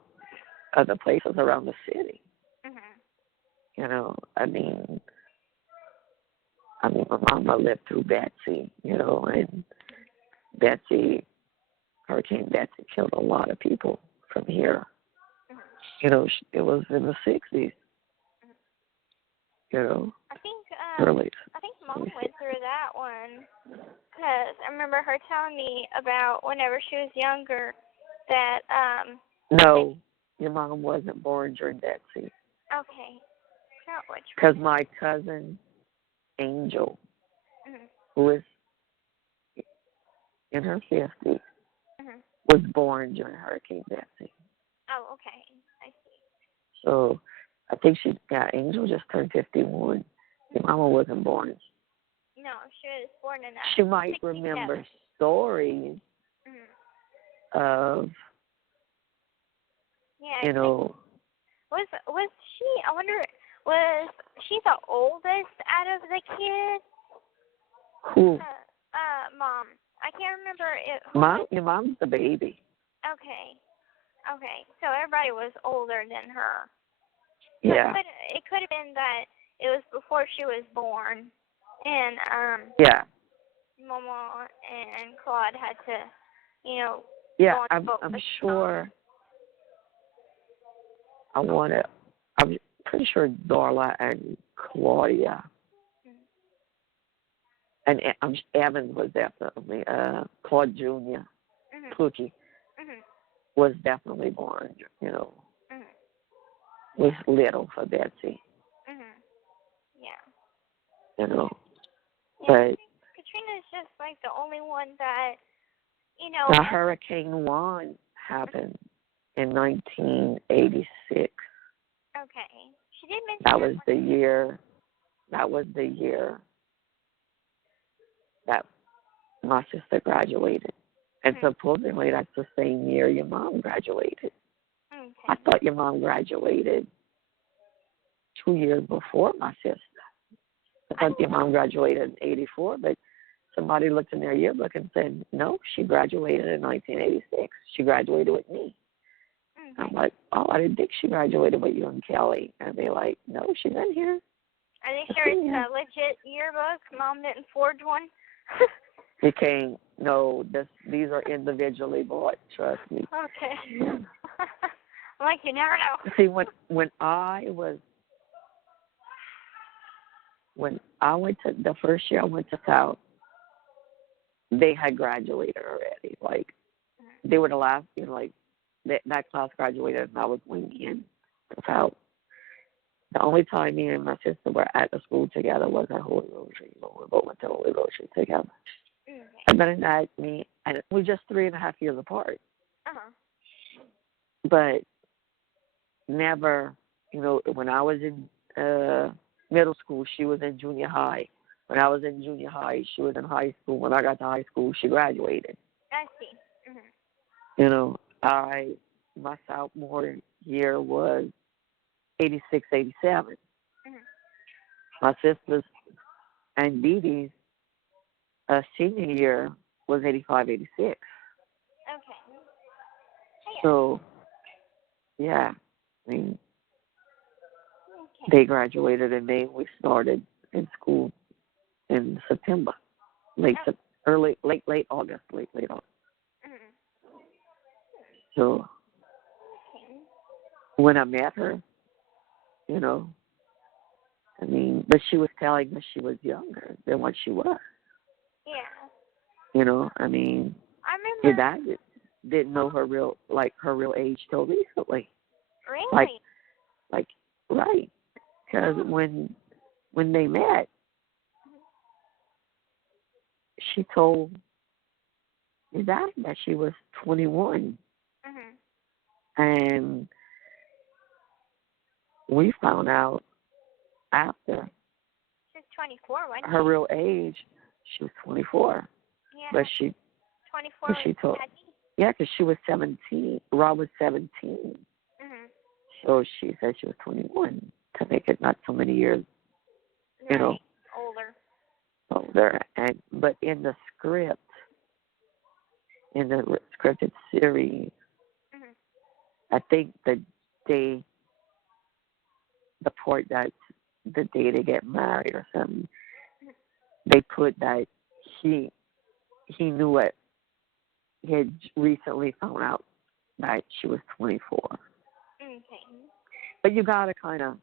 other places around the city. You know, I mean, my mama lived through Betsy, you know, and Hurricane Betsy killed a lot of people from here. You know, it was in the 60s. You know, I think Mom went through that one because I remember her telling me about whenever she was younger that No, your mom wasn't born during Betsy. Okay. Because my cousin Angel, who is in her 50s, was born during Hurricane Betsy. Oh, okay. I see. So I think Angel just turned 51. Your mama wasn't born. No, she was born in She might remember stories of, you know. Was she, I wonder, she's the oldest out of the kids. Who? Mom. I can't remember it. Your mom's the baby. Okay. So everybody was older than her. Yeah. But it could have been that it was before she was born, and Yeah. Mama and Claude had to, Yeah, go on the boat I'm with sure. I'm pretty sure Darla and Claudia and Evan was definitely Claude Jr. Pookie was definitely born. Was little for Betsy. Yeah. But Katrina's just like the only one that, the Hurricane Juan happened in 1986. Okay. She did mention That was the year. That was the year that my sister graduated, and supposedly that's the same year your mom graduated. Okay. I thought your mom graduated 2 years before my sister. I thought your mom graduated in '84, but somebody looked in their yearbook and said, no, she graduated in 1986. She graduated with me. Okay. I'm like, oh, I didn't think she graduated with you and Kelly. And they're like, no, she's in here. Are they sure it's a legit yearbook? Mom didn't forge one? These are individually bought, trust me. Okay. I'm like, you never know. See, when I went to, the first year I went to South, they had graduated already. Like, they were the last, that class graduated and I was going in to South. The only time me and my sister were at the school together was at Holy Rosary. We both went to Holy Rosary together. Okay. And then we're just 3.5 years apart. But never, when I was in middle school, she was in junior high. When I was in junior high, she was in high school. When I got to high school, she graduated. I see. My sophomore year was 86, 87. My sister's and DeeDee's senior year was 85, 86. Okay. So, yeah, they graduated in May. We started in school in September, late August. So, when I met her, but she was telling us she was younger than what she was. Yeah. I remember your dad didn't know her real age till recently. Really? Right. Because when they met, she told your dad that she was 21. And we found out after She's 24, wasn't her real age, she was 24. Yeah. But she 24 but she told, yeah, because she was 17. Rob was 17. So she said she was 21 to make it not so many years, older. But in the script, in the scripted series, I think the part that the day they get married or something, they put that he knew it. He had recently found out that she was 24. Okay. But you gotta kind of,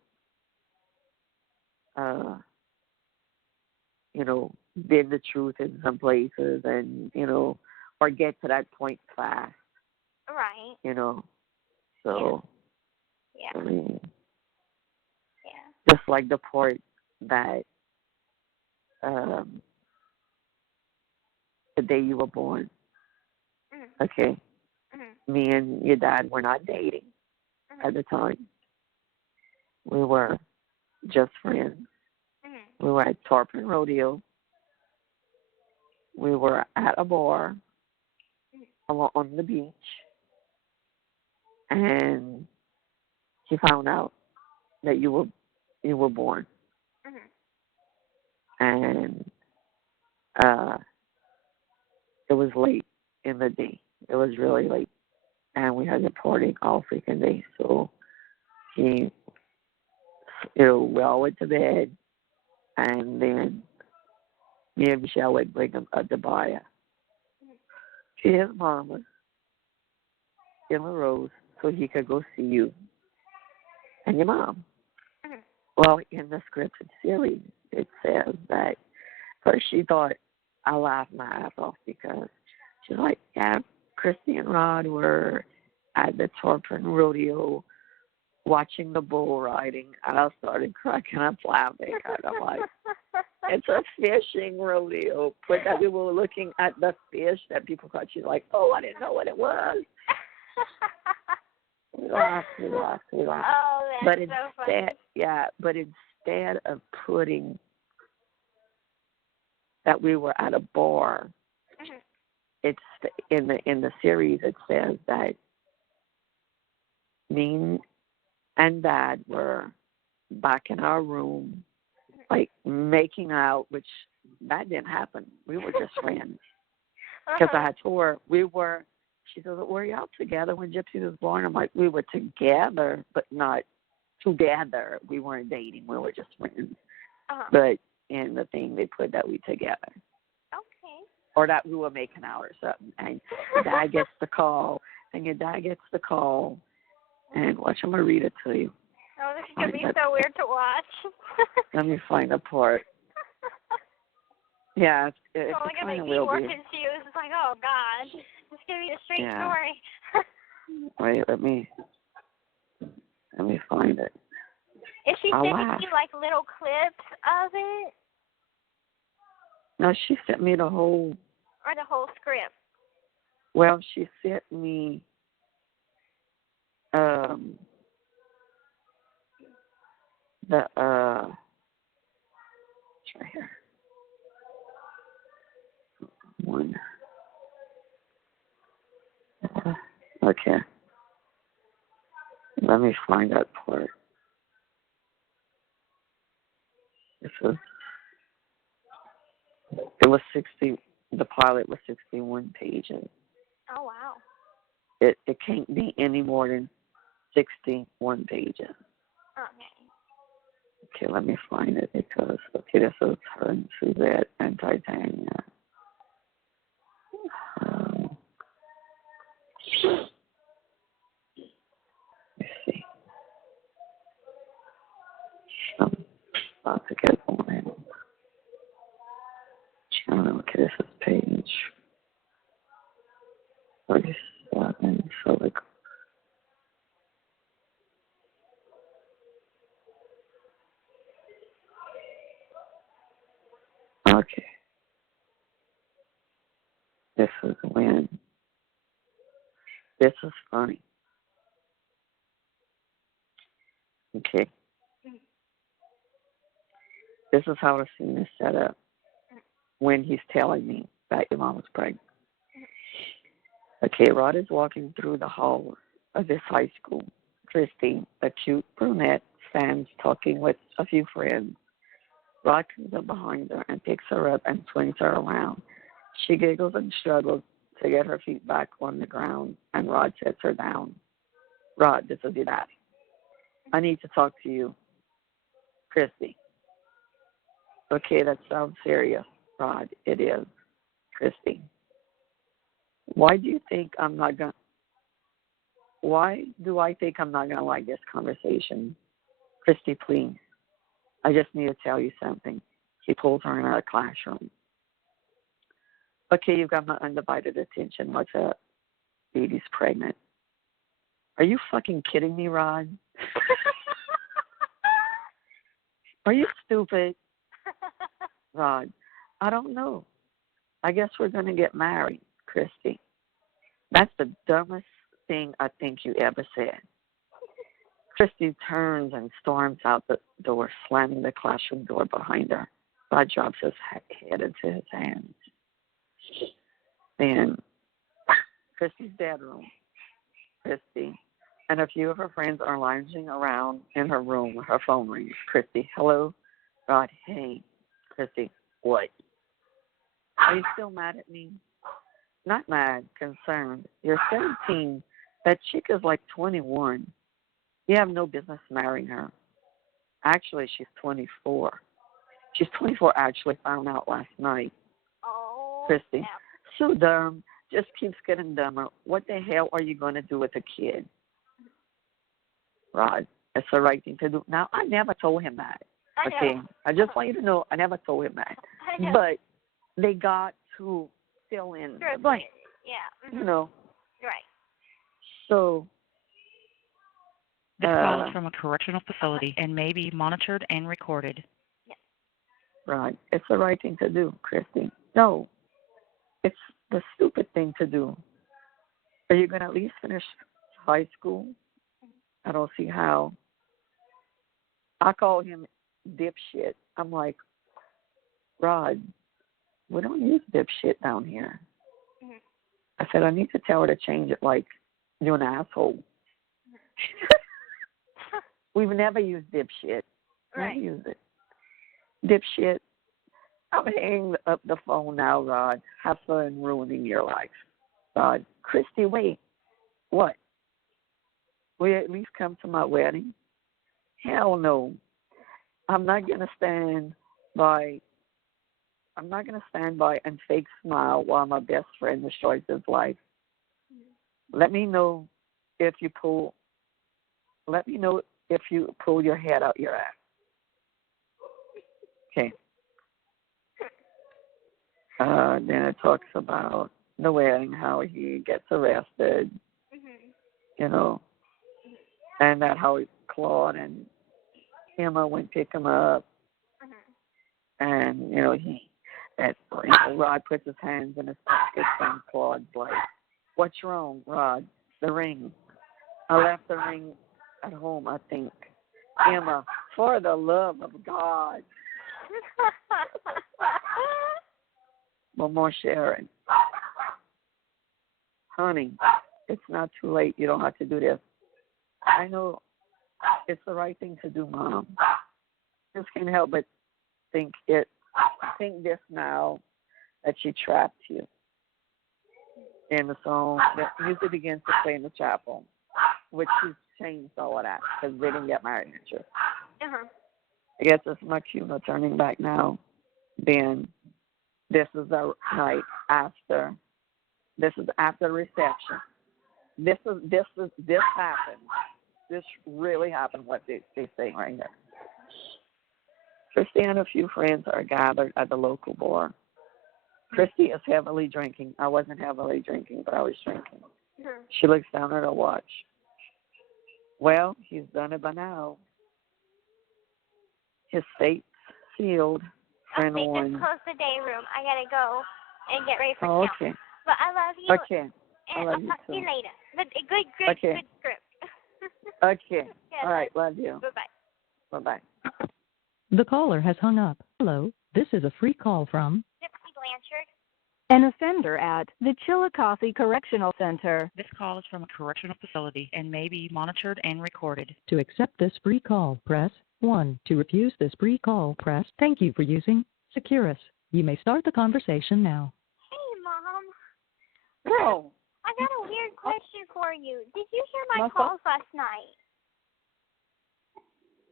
bend the truth in some places, and or get to that point fast. Right. So. Yeah. Just like the part that the day you were born. Okay. Me and your dad were not dating at the time. We were just friends. We were at Tarpon Rodeo. We were at a bar on the beach. And he found out that you were you were born. And it was late in the day. It was really late. And we had a party all freaking day. So we all went to bed. And then me and Michelle would bring him up to buy his mama, Emma Rose, so he could go see you and your mom. Well, in the scripted series, it says that first she thought I laughed my ass off because she's like, yeah, Kristy and Rod were at the Torpin Rodeo watching the bull riding, and I started cracking up laughing. And I'm like, it's a fishing rodeo. But that we were looking at the fish that people caught. She's like, oh, I didn't know what it was. We laughed. Oh, But that's so funny. But instead of putting that we were at a bar, it's in the series. It says that me and Dad were back in our room, like making out, which that didn't happen. We were just friends. Because I had told her she said, were you out together when Gypsy was born? I'm like, we were together, but not together. We weren't dating. We were just friends. But in the thing, they put that we together. Okay. Or that we were making out or something. And Dad gets the call. And your dad gets the call. And watch, I'm going to read it to you. Oh, this is going to be so weird to watch. Let me find the part. Yeah, it's only going to kind make of me real more weird. confused. It's like, oh, God. This is going to be a strange story. Wait, let me find it. Is she I'll sending laugh. you, like, little clips of it? No, she sent me the whole... Or the whole script? Well, she sent me... it's right here. One. Okay. Let me find that part. The pilot was 61 pages. Oh, wow. It can't be any more than 61 pages. Okay. Okay, let me find it because, this is her and Suzette and Titania. Let's see. I'm about to get one. Okay, this is page 37. So, okay. This is when. This is funny. Okay. This is how the scene is set up when he's telling me that your mom was pregnant. Okay, Rod is walking through the hall of his high school. Kristy, a cute brunette, stands talking with a few friends. Rod comes up behind her and picks her up and swings her around. She giggles and struggles to get her feet back on the ground, and Rod sets her down. Rod, this is your daddy. I need to talk to you. Kristy. Okay, that sounds serious, Rod. It is. Kristy. Why do I think I'm not going to like this conversation? Kristy, please. I just need to tell you something. He pulls her in our classroom. Okay, you've got my undivided attention. What's up? DeeDee's pregnant. Are you fucking kidding me, Rod? Are you stupid? Rod, I don't know. I guess we're going to get married, Kristy. That's the dumbest thing I think you ever said. Kristy turns and storms out the door, slamming the classroom door behind her. Rod drops his head into his hands. Then, Kristy's bedroom. Kristy, and a few of her friends are lounging around in her room. Her phone rings. Kristy, hello? Rod, hey. Kristy, what? Are you still mad at me? Not mad, concerned. You're 17. That chick is like 21. You have no business marrying her. Actually, she's 24. She's 24, actually, found out last night. Oh. Kristy, Yeah. so dumb. Just keeps getting dumber. What the hell are you going to do with a kid? Rod, it's the right thing to do. Now, I never told him that. Okay, I just want you to know I never told him that. I know. But they got to fill in the blank. Yeah. You know. Right. So. This call is from a correctional facility and may be monitored and recorded. Yeah. Right. It's the right thing to do, Kristy. No. It's the stupid thing to do. Are you going to at least finish high school? I don't see how. I call him dipshit. I'm like, Rod, we don't use dipshit down here. Mm-hmm. I said, I need to tell her to change it like you're an asshole. We've never used dipshit. Right. Never used it. Dipshit. I'm hanging up the phone now, Rod. Have fun ruining your life. Rod. Kristy, wait. What? Will you at least come to my wedding? Hell no. I'm not gonna stand by and fake smile while my best friend destroys his life. Let me know if you pull your head out your ass. Okay. Then it talks about the wedding, how he gets arrested, you know, and that how Claude and Emma went pick him up, and you know Rod puts his hands in his pockets, and Claude's like, "What's wrong, Rod? The ring. I left the ring at home, I think." Emma, for the love of God. One more sharing. Honey, it's not too late. You don't have to do this. I know it's the right thing to do, Mom. Just can't help but think this now that she trapped you. And the song that music begins to play in the chapel, which she's changed all of that because they didn't get married next year. I guess it's my cue, no turning back now. Then this is the night after. This is after the reception. This happened. This really happened. What they say right here. Kristy and a few friends are gathered at the local bar. Kristy is heavily drinking. I wasn't heavily drinking, but I was drinking. She looks down at her watch. Well, he's done it by now. His fate's sealed. Friend Okay, one. just close the day room. I gotta go and get ready for Oh, camp. okay. But I love you. Okay. And I love I'll you talk to you too. later. But good Okay. script. Okay. Yeah, All right. Love you. Bye-bye. Bye-bye. The caller has hung up. Hello, this is a free call from Gypsy Blanchard. An offender at the Chillicothe Correctional Center. This call is from a correctional facility and may be monitored and recorded. To accept this free call, press 1. To refuse this free call, press thank you for using Securus. You may start the conversation now. Hey, Mom. Bro. I got a weird question for you. Did you hear my What's calls last night?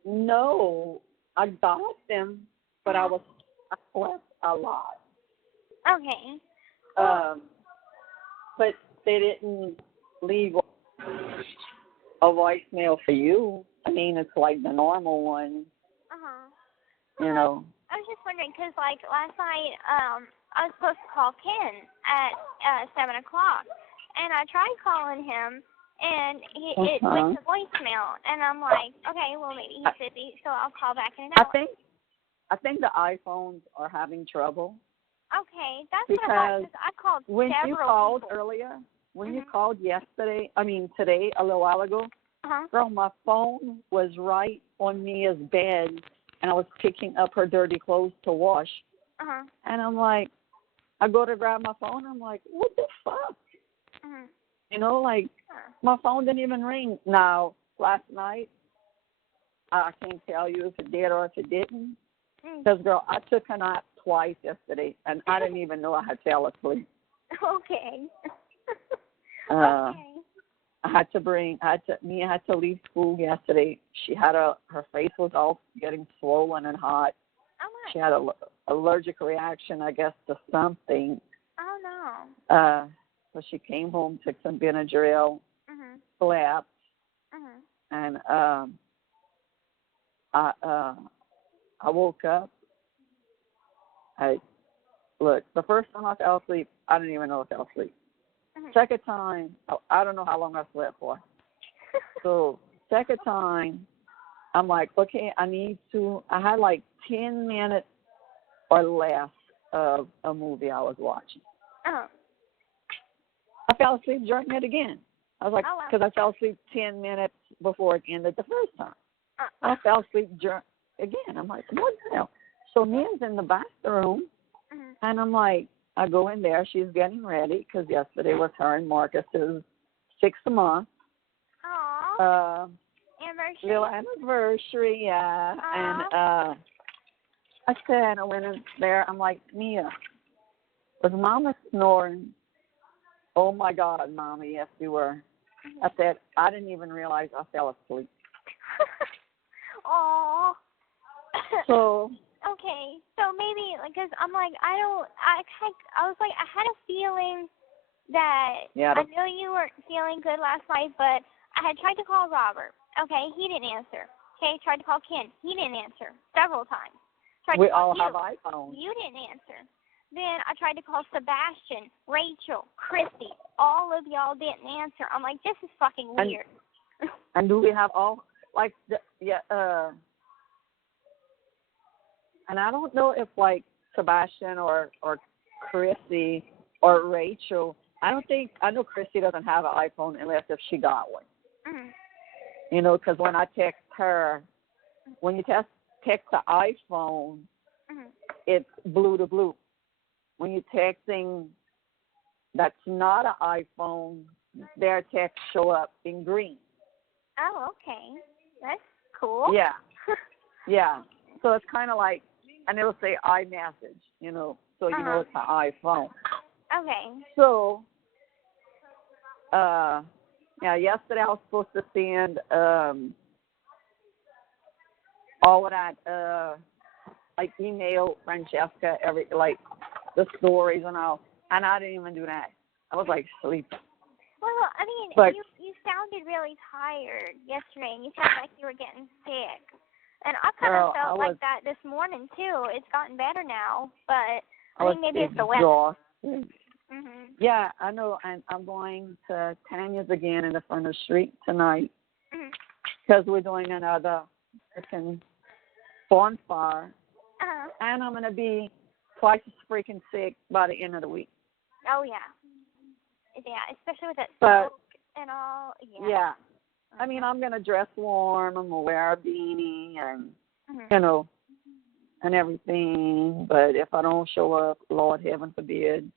No, I got them, but I slept a lot. Okay. But they didn't leave a voicemail for you. I mean, it's like the normal one, you know. I was just wondering, because, like, last night, I was supposed to call Ken at 7 o'clock, and I tried calling him, and it went to voicemail, and I'm like, okay, well, maybe he's busy, so I'll call back in an hour. I think the iPhones are having trouble. Okay, that's what I thought, because I called when several you called people. earlier, when you called today, a little while ago, girl, my phone was right on Mia's bed, and I was picking up her dirty clothes to wash. And I'm like, I go to grab my phone, I'm like, what the fuck? You know, like my phone didn't even ring. Now, last night, I can't tell you if it did or if it didn't. Because, girl, I took a nap twice yesterday, and I didn't even know I had fell asleep. Okay. Okay. Mia had to leave school yesterday. She had her face was all getting swollen and hot. Oh, my. She had an allergic reaction, I guess, to something. Oh, no. So she came home, took some Benadryl, slept, and I woke up. Look, the first time I fell asleep, I didn't even know I fell asleep. Second time, I don't know how long I slept for. So second time, I'm like, okay, I had like 10 minutes or less of a movie I was watching. I fell asleep during it again. I was like, because I fell asleep 10 minutes before it ended the first time. I fell asleep again. I'm like, what the hell? So Mia's in the bathroom, and I'm like, I go in there. She's getting ready because yesterday was her and Marcus's 6th month. Aww. Anniversary. Little anniversary, yeah. Aww. And I went in there. I'm like, Mia, was Mama snoring? Oh, my God, Mama, yes, you were. I said, I didn't even realize I fell asleep. Aww. So. Okay, so maybe, because I'm like, I was like, I had a feeling that I know you weren't feeling good last night, but I had tried to call Robert. Okay, he didn't answer. Okay, tried to call Ken. He didn't answer several times. We all have iPhones. You didn't answer. Then I tried to call Sebastian, Rachel, Kristy. All of y'all didn't answer. I'm like, this is fucking weird. And do we have all, like, and I don't know if, like, Sebastian or Kristy or Rachel, I know Kristy doesn't have an iPhone unless if she got one. You know, because when I text her, when you text the iPhone, it's blue to blue. When you're texting that's not an iPhone, their texts show up in green. Oh, okay. That's cool. Yeah. Yeah. So it's kind of like, and it'll say iMessage, you know, so you know it's an iPhone. Okay. So, yesterday I was supposed to send all of that, like email Francesca, the stories and all, and I didn't even do that. I was like sleeping. Well, I mean, you sounded really tired yesterday, and you sounded like you were getting sick. And I kind of felt like that this morning, too. It's gotten better now, but I think maybe it's the weather. Yeah, I know. And I'm going to Tanya's again in the front of the street tonight because we're doing another freaking bonfire. And I'm going to be twice as freaking sick by the end of the week. Oh, yeah. Yeah, especially with that smoke and all. Yeah. I mean, I'm going to dress warm. I'm going to wear a beanie and, you know, and everything. But if I don't show up, Lord heaven forbid,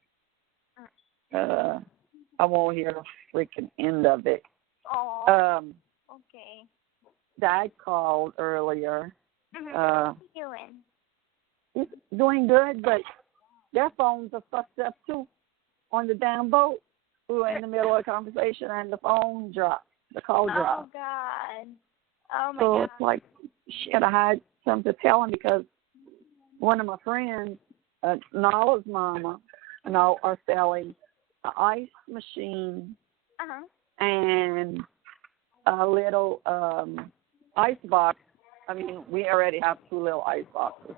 I won't hear the freaking end of it. Oh. Okay. Dad called earlier. What's he doing? He's doing good, but their phones are fucked up, too, on the damn boat. We were in the middle of a conversation, and the phone dropped. The call dropped. Oh, God. Oh, my God. So it's like, shit, I had something to tell him because one of my friends, Nala's mama, and all are selling an ice machine and a little ice box. I mean, we already have 2 little ice boxes.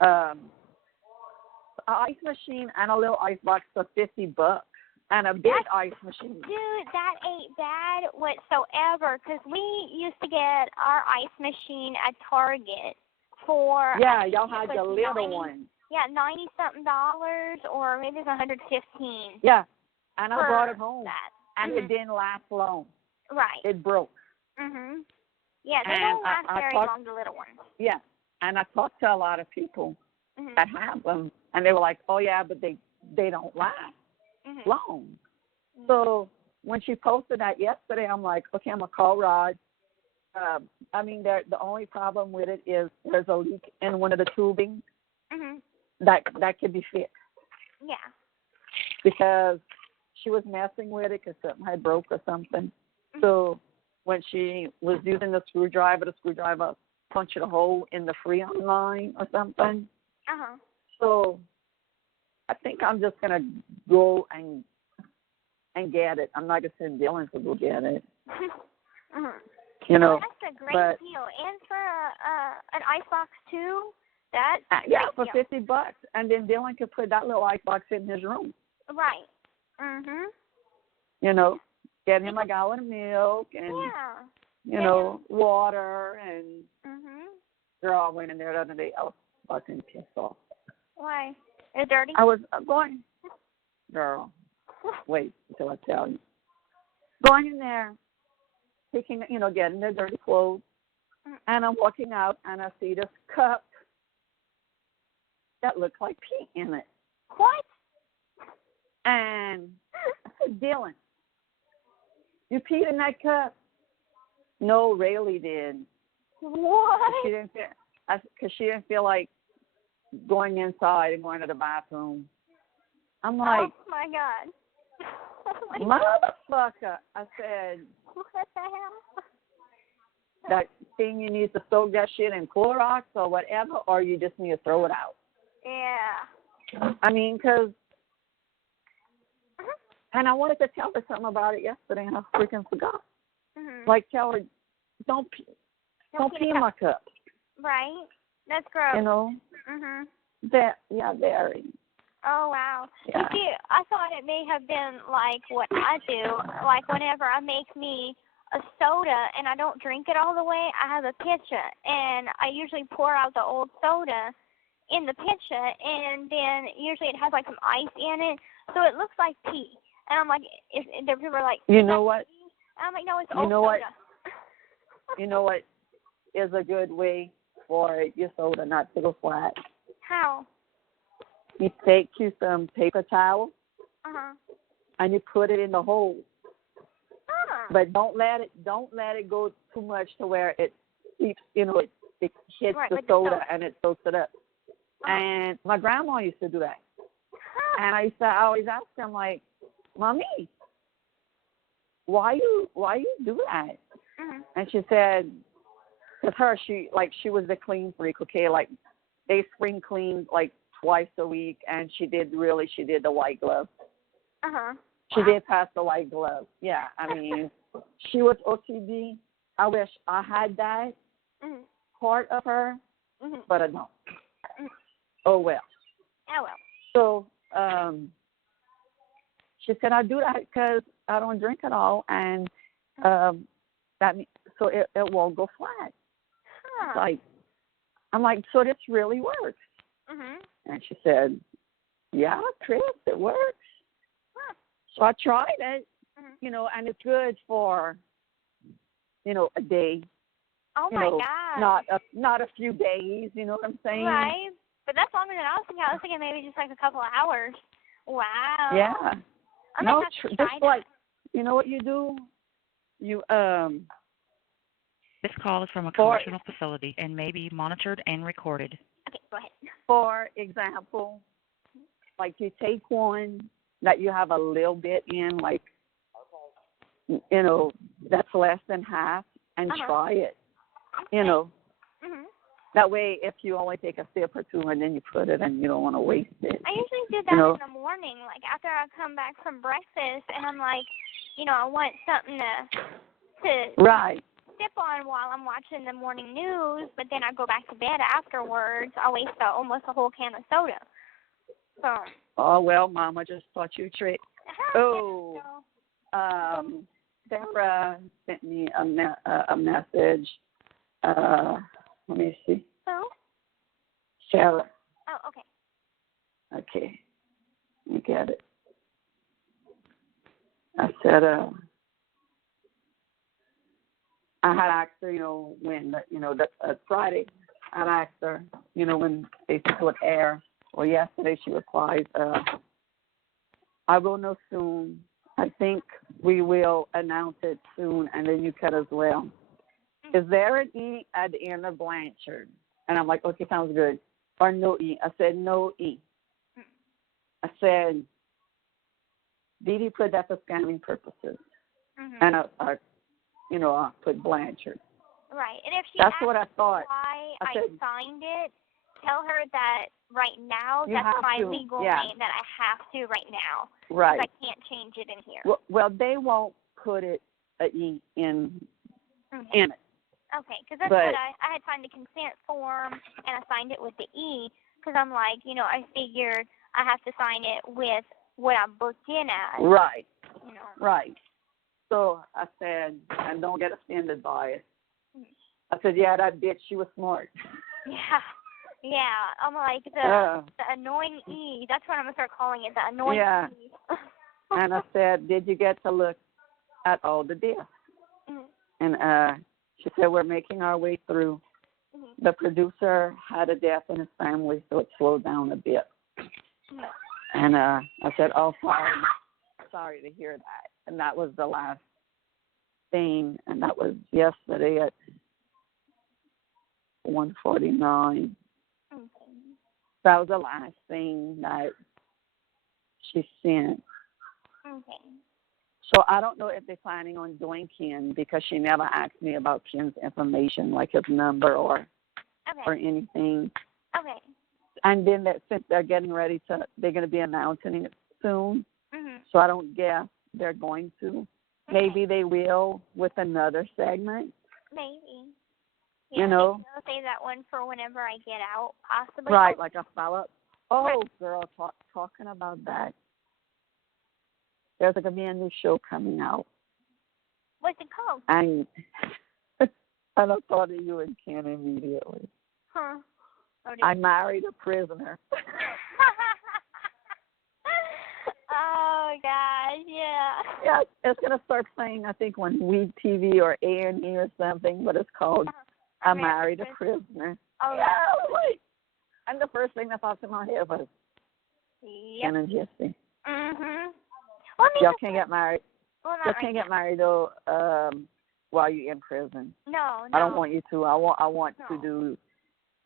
An ice machine and a little ice box for $50. And a big ice machine. Dude, that ain't bad whatsoever, because we used to get our ice machine at Target for... Yeah, y'all had the little one. Yeah, $90-something, or maybe it's $115. Yeah, and I brought it home, and it didn't last long. Right. It broke. Yeah, they don't last very long, the little ones. Yeah, and I talked to a lot of people that have them, and they were like, oh, yeah, but they don't last long. So when she posted that yesterday, I'm like, okay, I'm going to call Rod. The only problem with it is there's a leak in one of the tubing that could be fixed. Yeah. Because she was messing with it because something had broke or something. So when she was using the screwdriver punched a hole in the Freon line or something. So I think I'm just going to go and get it. I'm not going to send Dylan to go get it. You know, that's a great deal. And for an icebox too, that's for $50, and then Dylan could put that little icebox in his room. Right. You know, get him a gallon of milk and you know, water and. Girl, I went in there the other day. I was fucking pissed off. Why? Is it dirty? I was going. Girl, wait until I tell you. Going in there, getting their dirty clothes, and I'm walking out and I see this cup that looks like pee in it. What? And I said, Dylan, you peed in that cup? No, Rayleigh did. What? Because she didn't feel like going inside and going to the bathroom. I'm like, oh my God. Motherfucker, I said, what the hell? That thing, you need to soak that shit in Clorox or whatever, or you just need to throw it out. Yeah. I mean, because, and I wanted to tell her something about it yesterday, and I freaking forgot. Like, tell her, don't pee in my cup. Right. That's gross. You know? Very. Oh, wow. Yeah. You see, I thought it may have been like what I do. Like, whenever I make me a soda and I don't drink it all the way, I have a pitcher. And I usually pour out the old soda in the pitcher, and then usually it has, like, some ice in it. So it looks like pee. And I'm like, the people are like, you know what? And I'm like, no, it's old soda. You know what is a good way for your soda not to go flat? How? You take you some paper towel and you put it in the hole. But don't let it go too much to where it keeps, it hits the soda and it soaks it up. And my grandma used to do that. And I always ask her, I'm like, Mommy, why you do that? And she said, because she was the clean freak, okay, like they spring cleaned like twice a week, and she did the white glove. She did pass the white glove. Yeah, I mean, she was OCD. I wish I had that part of her, but I don't. Oh well. Oh well. So she said, I do that because I don't drink at all, and that means, so it won't go flat. Like, I'm like, so this really works. And she said, yeah, Chris, it works. So I tried it, and it's good for, a day. Oh my God. Not a few days, you know what I'm saying? Right. But that's longer than I was thinking. I was thinking maybe just like a couple of hours. Wow. Yeah. No, just like, you know what you do? You, This call is from a correctional facility and may be monitored and recorded. Okay, go ahead. For example, like you take one that you have a little bit in, like, that's less than half, and try it, That way, if you only take a sip or two and then you put it and you don't want to waste it. I usually do that in the morning, like after I come back from breakfast, and I'm like, I want something to right. sip on while I'm watching the morning news, but then I go back to bed afterwards. I waste almost a whole can of soda. So. Oh, well, Mama just taught you a trick. Oh, Sarah sent me a message. Let me see. Who? Sarah. Oh, okay. Okay. You get it. I said, I had asked her, when, Friday, I'd asked her, when they would air. Well, yesterday she replies, I will know soon. I think we will announce it soon, and then you could as well. Is there an E at the end of Blanchard? And I'm like, okay, sounds good. Or no E. I said no E. I said, DeeDee put that for scanning purposes. And I put Blanchard. Right. And if she That's asks what I thought. why I said, signed it, tell her that right now You that's have my to, legal yeah. name, that I have to right now. Right. I can't change it in here. Well, they won't put it an E in it. Okay, because that's what I had signed the consent form, and I signed it with the E, because I'm like, I figured I have to sign it with what I'm booked in as. Right. Right. So I said, and don't get offended by it. I said, yeah, that bitch, she was smart. Yeah. I'm like, the annoying E, that's what I'm going to start calling it, the annoying E. And I said, did you get to look at all the deaths? And she said, we're making our way through. The producer had a death in his family, so it slowed down a bit. And I said, oh, sorry to hear that. And that was the last thing, and that was yesterday at 1:49. That was the last thing that she sent. So I don't know if they're planning on doing Ken, because she never asked me about Ken's information, like his number or anything. And then since they're getting ready they're going to be announcing it soon. So I don't guess they're going to. Maybe they will with another segment. Maybe. Yeah, maybe they'll save that one for whenever I get out, possibly. Right, like a follow-up. Oh, girl, talking about that. There's going to be a new show coming out. What's it called? And I thought of you and Ken immediately. I married a prisoner. Oh, gosh, yeah. Yeah, it's going to start playing, I think, on Weed TV or A&E or something, but it's called I Married a Prisoner. Oh, yeah. And the first thing that popped in my head was Ken and Gypsy. Y'all can't get married. Well, y'all can't get married, though, while you're in prison. No. I don't want you to.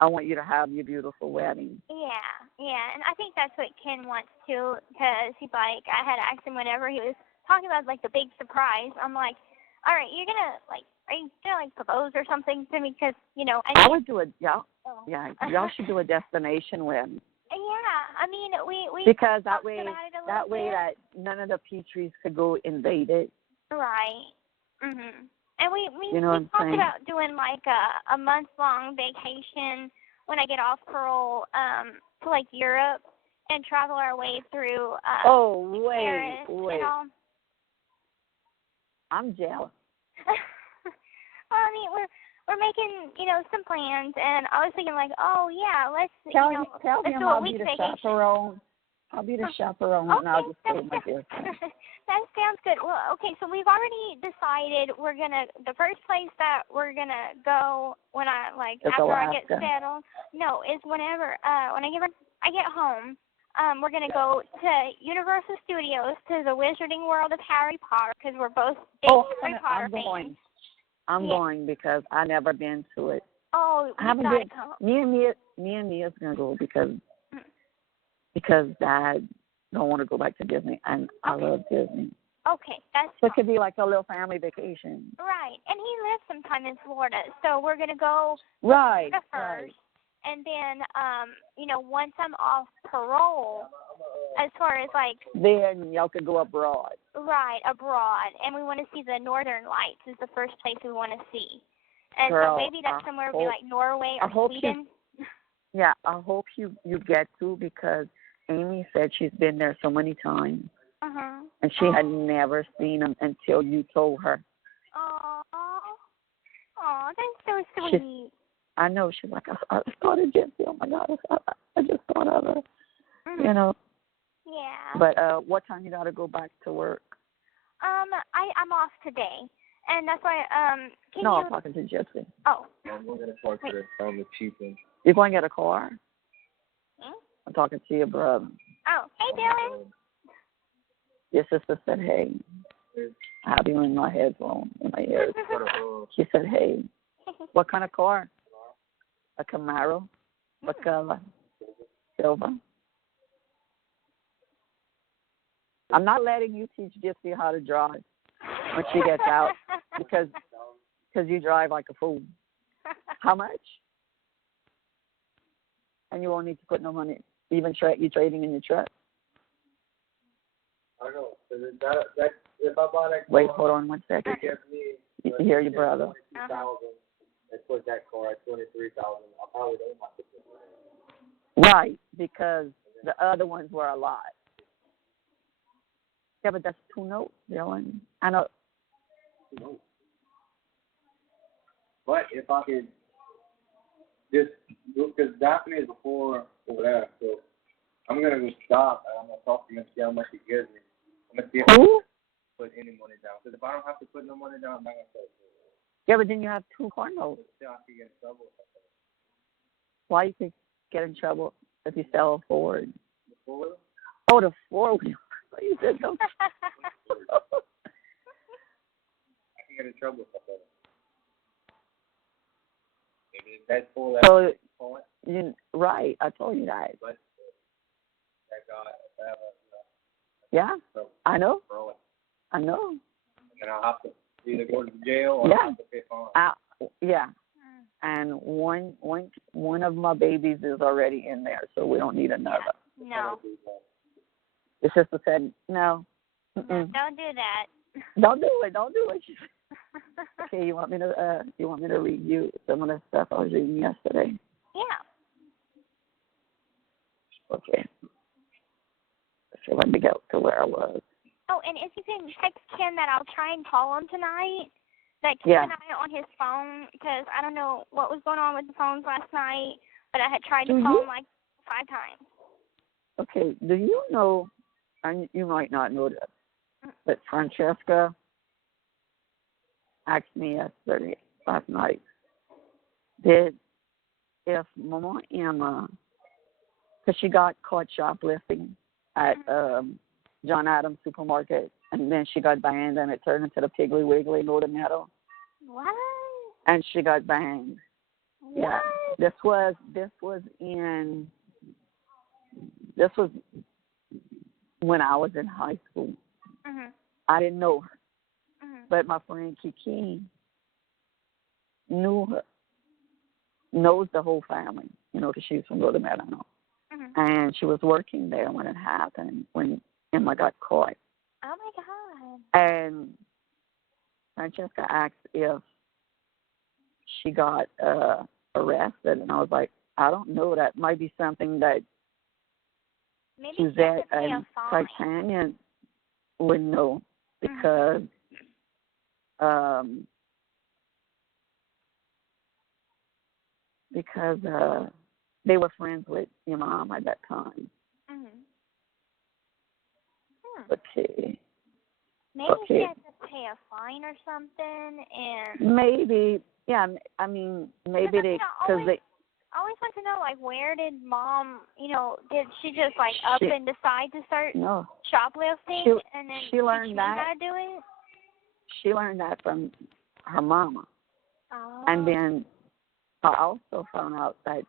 I want you to have your beautiful wedding. Yeah, and I think that's what Ken wants too, because he's like, I had asked him whenever he was talking about like the big surprise. I'm like, all right, are you gonna propose or something to me? Because I would do y'all should do a destination wedding. Yeah, I mean we because that way that none of the Petries could go invade it. Right. And we talked saying? about doing like a month-long vacation when I get off parole to like Europe and travel our way through Paris, wait. I'm jealous. Well, I mean, we're making, some plans, and I was thinking like, oh yeah, let's tell him do a week vacation. Chaperone. I'll be the chaperone, and I'll just stay with my business. That sounds good. Well, okay, so we've already decided the first place that we're gonna go when after I get settled. No, is whenever when I get home. We're gonna go to Universal Studios to the Wizarding World of Harry Potter because we're both big Harry Potter fans. I'm going because I've never been to it. Oh, I haven't been. Me and Mia's gonna go because Dad don't want to go back to Disney, and I love Disney. Okay, that's so it could be like a little family vacation. Right, and he lives sometime in Florida, so we're gonna go first, and then once I'm off parole, as far as then y'all could go abroad. Right, abroad, and we want to see the Northern Lights is the first place we want to see, and Girl, so maybe that's somewhere would be like Norway or Sweden. I hope you get to, because Amy said she's been there so many times. And she had never seen him until you told her. Oh, that's so sweet. I know. She's like, I thought of Gypsy. Oh, my God. I just thought of her. Yeah. But what time you got to go back to work? I'm off today. And that's why, I'm talking to Gypsy. Oh. I'm going to talk to her on the cheapest. You're going to get a car? I'm talking to your brother. Oh, hey, Dylan. Your sister said, hey, I have you in my headphone, in my ears. She said, hey, what kind of car? A Camaro? What color? Silver. I'm not letting you teach Gypsy how to drive when she gets out because you drive like a fool. How much? And you won't need to put no money. Even you trading in your truck. I don't know. That, if I buy that car, wait, hold on one second. You hear your brother. And put that car at $23,000. I probably don't have to put it. Right, because the other ones were a lot. Yeah, but that's 2 notes, Dylan. I know. 2 notes. But if I could just, because Daphne is before over there, so I'm going to just stop and I'm going to talk to him and see how much he gives me. I'm going to see if I can put any money down. Because if I don't have to put no money down, I'm not going to sell it. Yeah, but then you have 2 car notes. Still, I could get in trouble. Why you could get in trouble if you sell a Ford? The 4-wheeler? Oh, the 4-wheeler. You said don't. I can get in trouble if I sell it. Maybe that's for that. So, right, I told you that. But that guy, yeah, so, I know. Rolling. I know. And I'll have to either go to jail or I'll have to pay fine. Yeah. And one of my babies is already in there, so we don't need another. No. The sister said, no. Don't do that. Don't do it. Don't do it. Okay, you want me to read you some of the stuff I was reading yesterday? Yeah. Okay. So let me go to where I was. Oh, and if you can text Ken that I'll try and call him tonight. That keep an eye on his phone because I don't know what was going on with the phones last night, but I had tried to call him like 5 times. Okay, do you know, and you might not know this, but Francesca asked me last night, if Mama Emma, because she got caught shoplifting at John Adams Supermarket, and then she got banned, and it turned into the Piggly Wiggly Golden Meadow. What? And she got banned. What? Yeah, this was when I was in high school. Mm-hmm. I didn't know her, but my friend Kiki knows the whole family, because she's from Golden Meadow. And she was working there when it happened, when Emma got caught. Oh, my God. And Francesca asked if she got arrested, and I was like, I don't know. That might be something that maybe Suzette and Titania would know, because they were friends with your mom at that time. Okay. Maybe she has to pay a fine or something, and maybe, yeah. I mean, maybe they I always like to know, like, where did Mom, did she just up and decide to start shoplifting, and then she learned that. How to do it? She learned that from her mama. Oh. And then I also found out that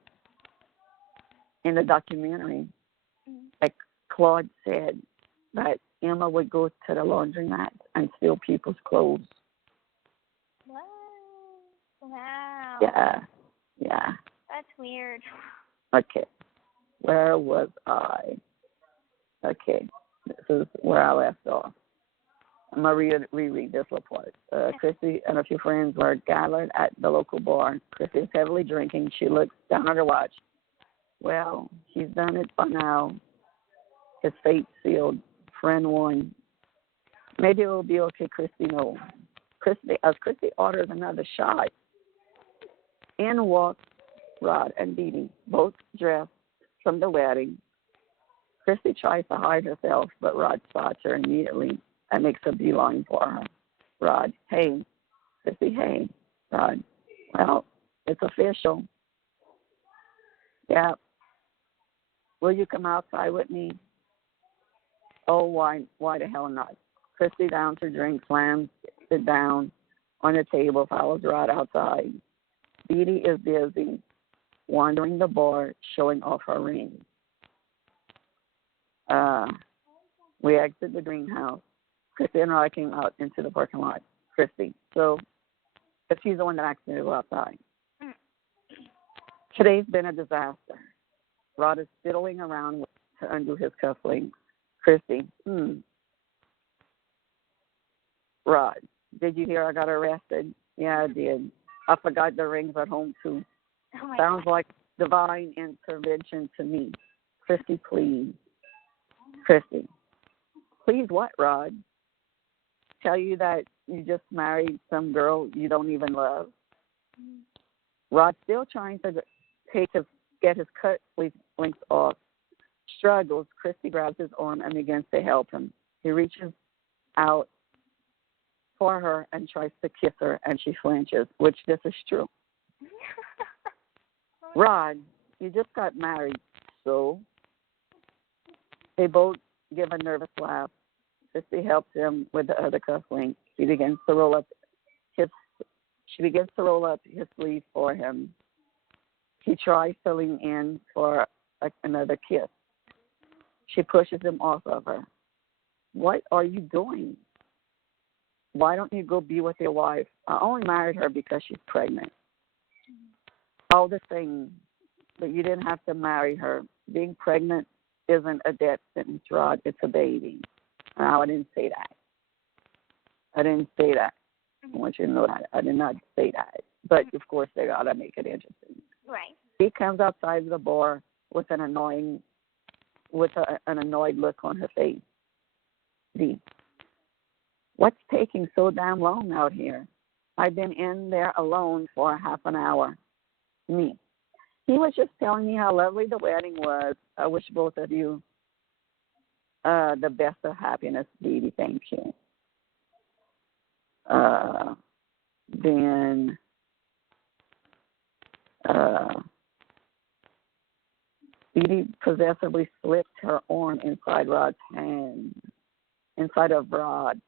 in the documentary, like Claude said, that Emma would go to the laundromat and steal people's clothes. What? Wow. Yeah. That's weird. Okay. Where was I? Okay. This is where I left off. I'm going to reread this little part. Kristy and a few friends were gathered at the local bar. Kristy is heavily drinking. She looks down at her watch. Well, he's done it by now. His fate sealed. Friend 1. Maybe it will be okay, Kristy. No. Kristy orders another shot. In walk Rod and DeeDee, both dressed from the wedding. Kristy tries to hide herself, but Rod spots her immediately and makes a beeline for her. Rod, hey. Kristy, hey. Rod, well, it's official. Yeah. Will you come outside with me? Oh, why the hell not? Kristy downs her drink, slams it down on the table, follows Rod outside. DeeDee is busy wandering the bar, showing off her ring. We exit the greenhouse. Kristy and Rod came out into the parking lot. Kristy. So, but she's the one that asked me to go outside. Today's been a disaster. Rod is fiddling around to undo his cufflinks. Kristy. Rod, did you hear I got arrested? Yeah, I did. I forgot the rings at home, too. Oh Sounds God. like divine intervention to me. Kristy, please. Kristy. Please what, Rod? Tell you that you just married some girl you don't even love? Rod's still trying to get his cut links off. Struggles. Kristy grabs his arm and begins to help him. He reaches out for her and tries to kiss her, and she flinches, which this is true. Rod, you just got married, so? They both give a nervous laugh. Kristy helps him with the other cufflink. She begins to roll up his sleeve for him. He tries to lean in for another kiss. She pushes him off of her. What are you doing? Why don't you go be with your wife? I only married her because she's pregnant. All the things, but you didn't have to marry her. Being pregnant isn't a death sentence, Rod. It's a baby. No, I didn't say that. I want you to know that. I did not say that. But, of course, they got to make it interesting. Right. He comes outside the bar with an annoyed look on her face. What's taking so damn long out here? I've been in there alone for half an hour. Me. He was just telling me how lovely the wedding was. I wish both of you the best of happiness, DeeDee. Thank you. Then DeeDee possessively slipped her arm inside of Rod,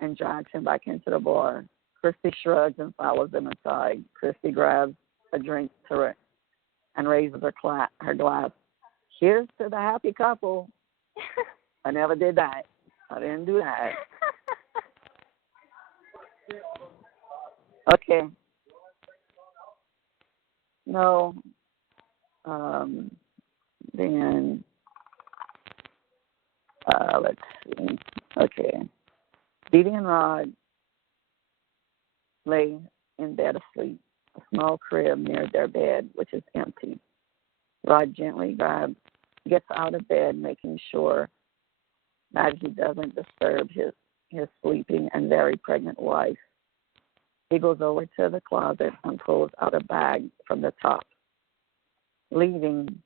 and drags him back into the bar. Kristy shrugs and follows him inside. Kristy grabs a drink to her and raises her glass. Here's to the happy couple. I never did that. I didn't do that. Okay. No. Then, let's see. Okay. DeeDee and Rod lay in bed asleep, a small crib near their bed, which is empty. Rod gently gets out of bed, making sure that he doesn't disturb his sleeping and very pregnant wife. He goes over to the closet and pulls out a bag from the top, leaving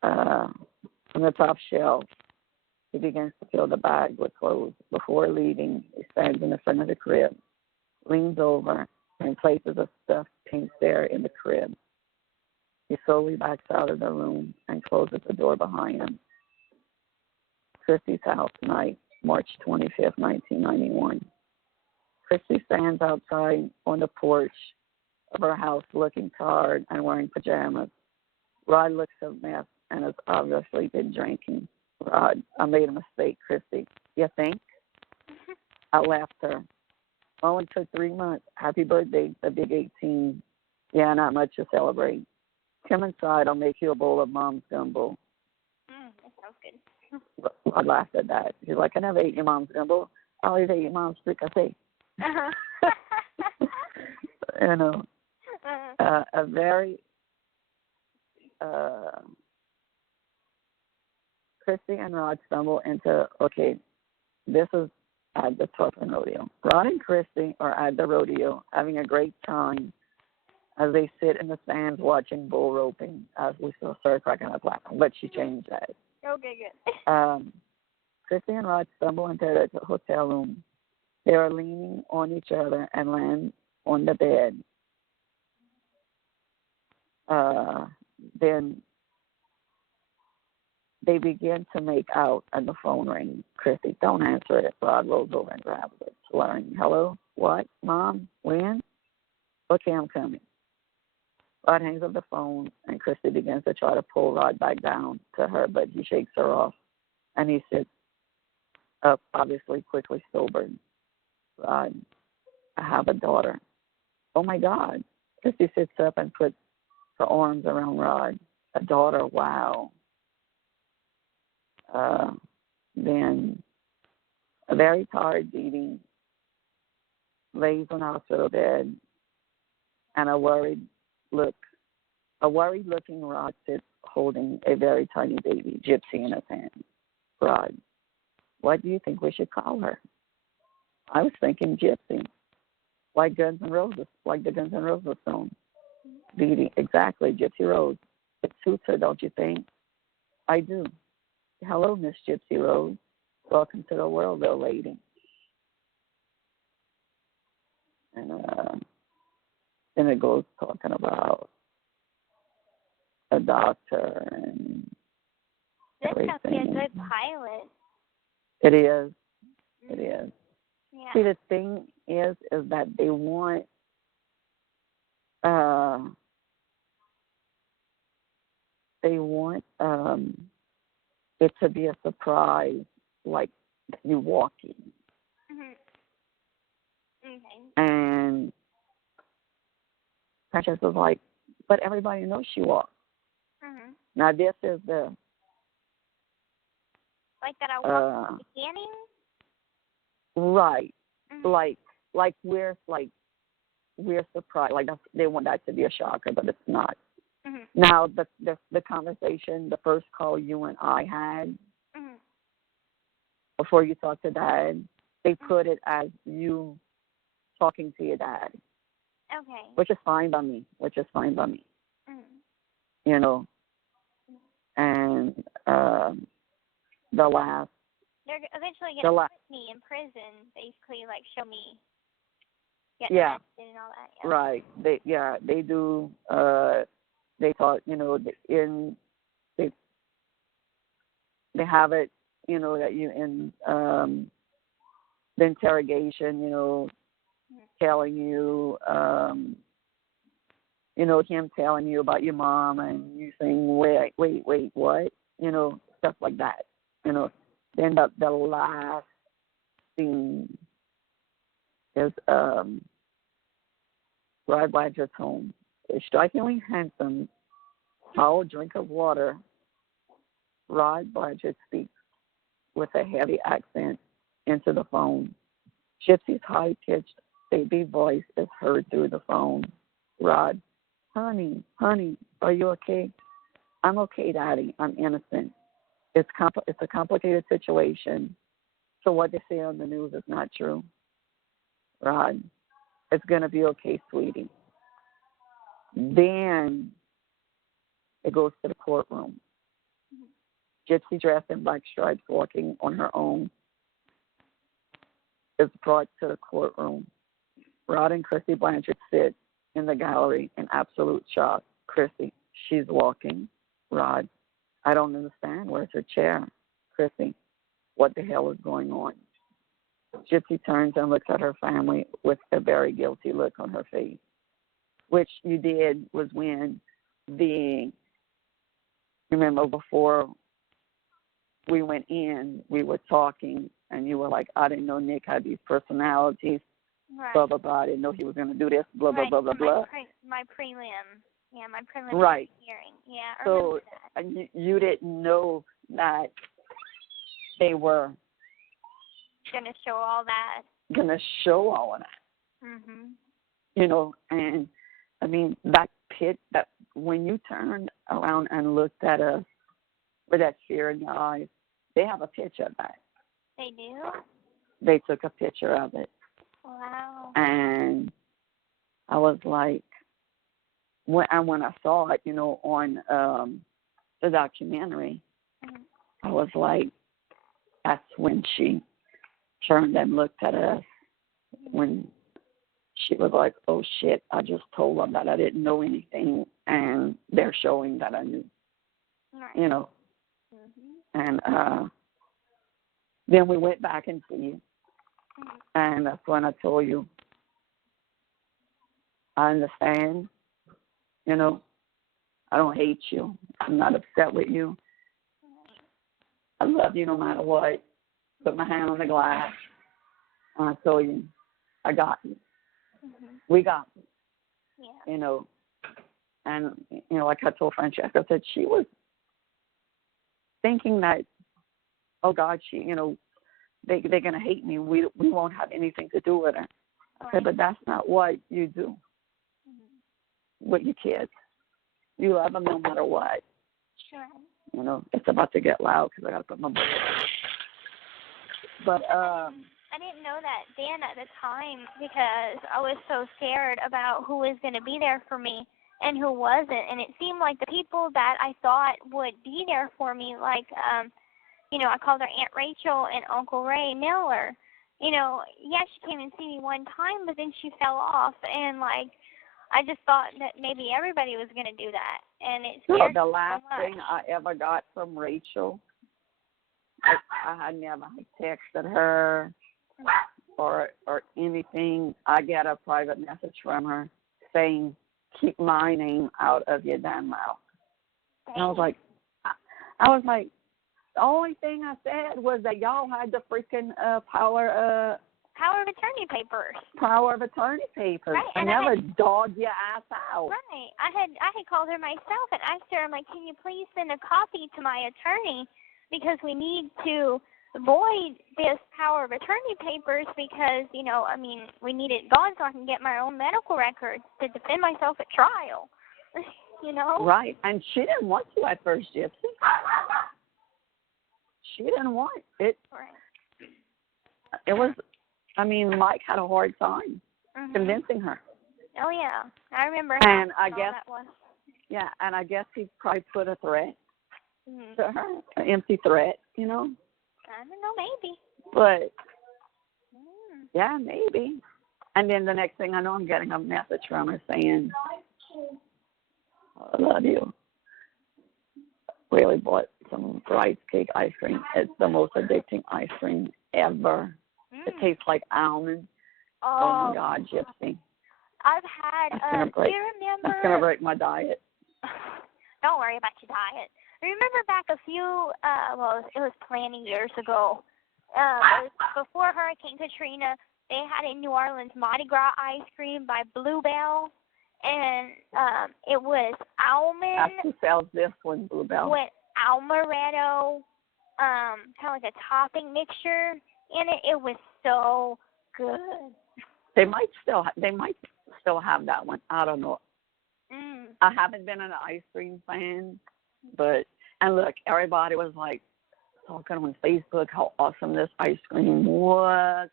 from the top shelf. He begins to fill the bag with clothes. Before leaving, he stands in the front of the crib, leans over, and places a stuffed pink bear in the crib. He slowly backs out of the room and closes the door behind him. Kristy's house night, March 25th, 1991. Kristy stands outside on the porch of her house looking tired and wearing pajamas. Rod looks a mess and has obviously been drinking. Rod, I made a mistake, Kristy. You think? I laughed her. Only took 3 months. Happy birthday, the big 18. Yeah, not much to celebrate. Come inside. I'll make you a bowl of mom's gumbo. That sounds good. I laughed at that. She's like, I never ate your mom's gumbo. I always ate your mom's fricassee. You know, a very Kristy and Rod stumble into, this is at the Torpin Rodeo. Rod and Kristy are at the rodeo having a great time as they sit in the stands watching bull roping, as we still started cracking up laughing, but she changed that. Okay, good. Kristy and Rod stumble into the hotel room. They are leaning on each other and land on the bed. Then they begin to make out, and the phone rings. Kristy, don't answer it. Rod rolls over and grabs it, slurring, hello? What? Mom? When? Okay, I'm coming. Rod hangs up the phone, and Kristy begins to try to pull Rod back down to her, but he shakes her off, and he sits up, obviously quickly sobered. Rod, I have a daughter. Oh, my God. Kristy sits up and puts her arms around Rod. A daughter, wow. Then a very tired DeeDee lays on the hospital bed, and a worried looking Rod sits holding a very tiny baby, Gypsy, in his hand. Rod, what do you think we should call her? I was thinking Gypsy, like the Guns N' Roses song. DeeDee, exactly, Gypsy Rose. It suits her, don't you think? I do. Hello, Miss Gypsy Rose. Welcome to the world, little lady. And then it goes talking about a doctor and This everything. must be a good pilot. It is. It is. Yeah. See, the thing is that they want it to be a surprise, like you walking. Okay. And Precious was like, but everybody knows she walks. Now this is the like that I walked at the beginning? Right. Like we're surprised. Like they want that to be a shocker, but it's not. Now the conversation, the first call you and I had before you talked to Dad, they put it as you talking to your dad. Okay. Which is fine by me. You know. And the last. They're eventually going to put me in prison, basically, like show me getting arrested and all that. Yeah. Right. They do. They thought, they have it, that you in the interrogation, telling you, him telling you about your mom and you saying, wait, what? Stuff like that. Then the last scene is Rod Blanchard's home. A strikingly handsome, tall drink of water. Rod Blanchard speaks with a heavy accent into the phone. Gypsy's high-pitched baby voice is heard through the phone. Rod, honey, are you okay? I'm okay, Daddy. I'm innocent. It's a complicated situation. So what they say on the news is not true. Rod, it's going to be okay, sweetie. Then it goes to the courtroom. Gypsy, dressed in black stripes, walking on her own, is brought to the courtroom. Rod and Kristy Blanchard sit in the gallery in absolute shock. Kristy, she's walking. Rod, I don't understand. Where's her chair? Kristy, what the hell is going on? Gypsy turns and looks at her family with a very guilty look on her face, which you did was when remember before we went in, we were talking, and you were like, I didn't know Nick had these personalities, blah, blah, blah. I didn't know he was going to do this, blah, blah, blah, blah, blah. My prelim. Yeah, my prelim hearing. Yeah, I remember that. And you didn't know that they were going to show all that. Going to show all of that. And I mean, that pit, that when you turned around and looked at us with that fear in your eyes, they have a picture of that. They do? They took a picture of it. Wow. And I was like, when I saw it, on the documentary, I was like, that's when she turned and looked at us, when she was like, oh, shit, I just told them that I didn't know anything, and they're showing that I knew, And then we went back and see you. And that's when I told you, I understand, you know, I don't hate you. I'm not upset with you. I love you no matter what. Put my hand on the glass. And I told you, I got you. We got you. Yeah. You know, and, you know, like I told Francesca, I said she was thinking that, oh, God, she, you know, they're going to hate me. We won't have anything to do with her. I said, but that's not what you do with your kids. You love them no matter what. Sure. You know, it's about to get loud because I got to put my book on. But, I didn't know that then at the time because I was so scared about who was going to be there for me and who wasn't. And it seemed like the people that I thought would be there for me, like, you know, I called her Aunt Rachel and Uncle Ray Miller. You know, yeah, she came and see me one time, but then she fell off. And, like, I just thought that maybe everybody was going to do that. And it scared the me last so much. thing I ever got from Rachel, I had never texted her or anything. I get a private message from her saying, keep my name out of your damn mouth. And I was like, the only thing I said was that y'all had the freaking power of attorney papers. Power of attorney papers. Right, I never dogged your ass out. Right. I had called her myself and asked her, I'm like, can you please send a copy to my attorney because we need to void this power of attorney papers because, you know, I mean, we need it gone so I can get my own medical records to defend myself at trial. You know? Right. And she didn't want to at first, Gypsy. She didn't want it. Right. It was, I mean, Mike had a hard time convincing her. Oh, yeah. I remember and how I guess, that was. Yeah, and I guess he probably put a threat to her, an empty threat, you know? I don't know, maybe. But, yeah, maybe. And then the next thing I know, I'm getting a message from her saying, I love you. Really bought some rice cake ice cream. It's the most addicting ice cream ever. It tastes like almond. Oh my God, Gypsy. I've had, do you remember? That's going to break my diet. Don't worry about your diet. Remember back a few, it was plenty years ago. It was before Hurricane Katrina, they had in New Orleans Mardi Gras ice cream by Bluebell. And it was almond. Who sells this one, Bluebell? With amaretto, kind of like a topping mixture in it. It was so good. They might still have that one. I don't know. I haven't been an ice cream fan, and look, everybody was like talking on Facebook how awesome this ice cream was,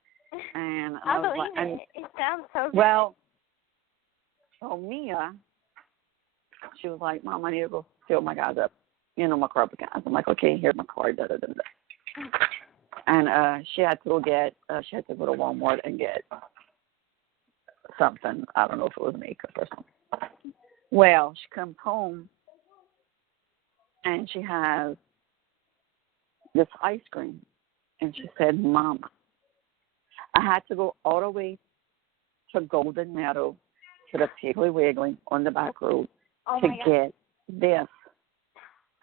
and I believe it. It sounds so good. Well, so Mia, she was like, Mom, I need to go fill my gas up, my car up with gas. I'm like, okay, here's my card, da da da da. And she had to go to Walmart and get something. I don't know if it was makeup or something. Well, she comes home and she has this ice cream. And she said, Mama, I had to go all the way to Golden Meadow to the Piggly Wiggly on the back road to get this.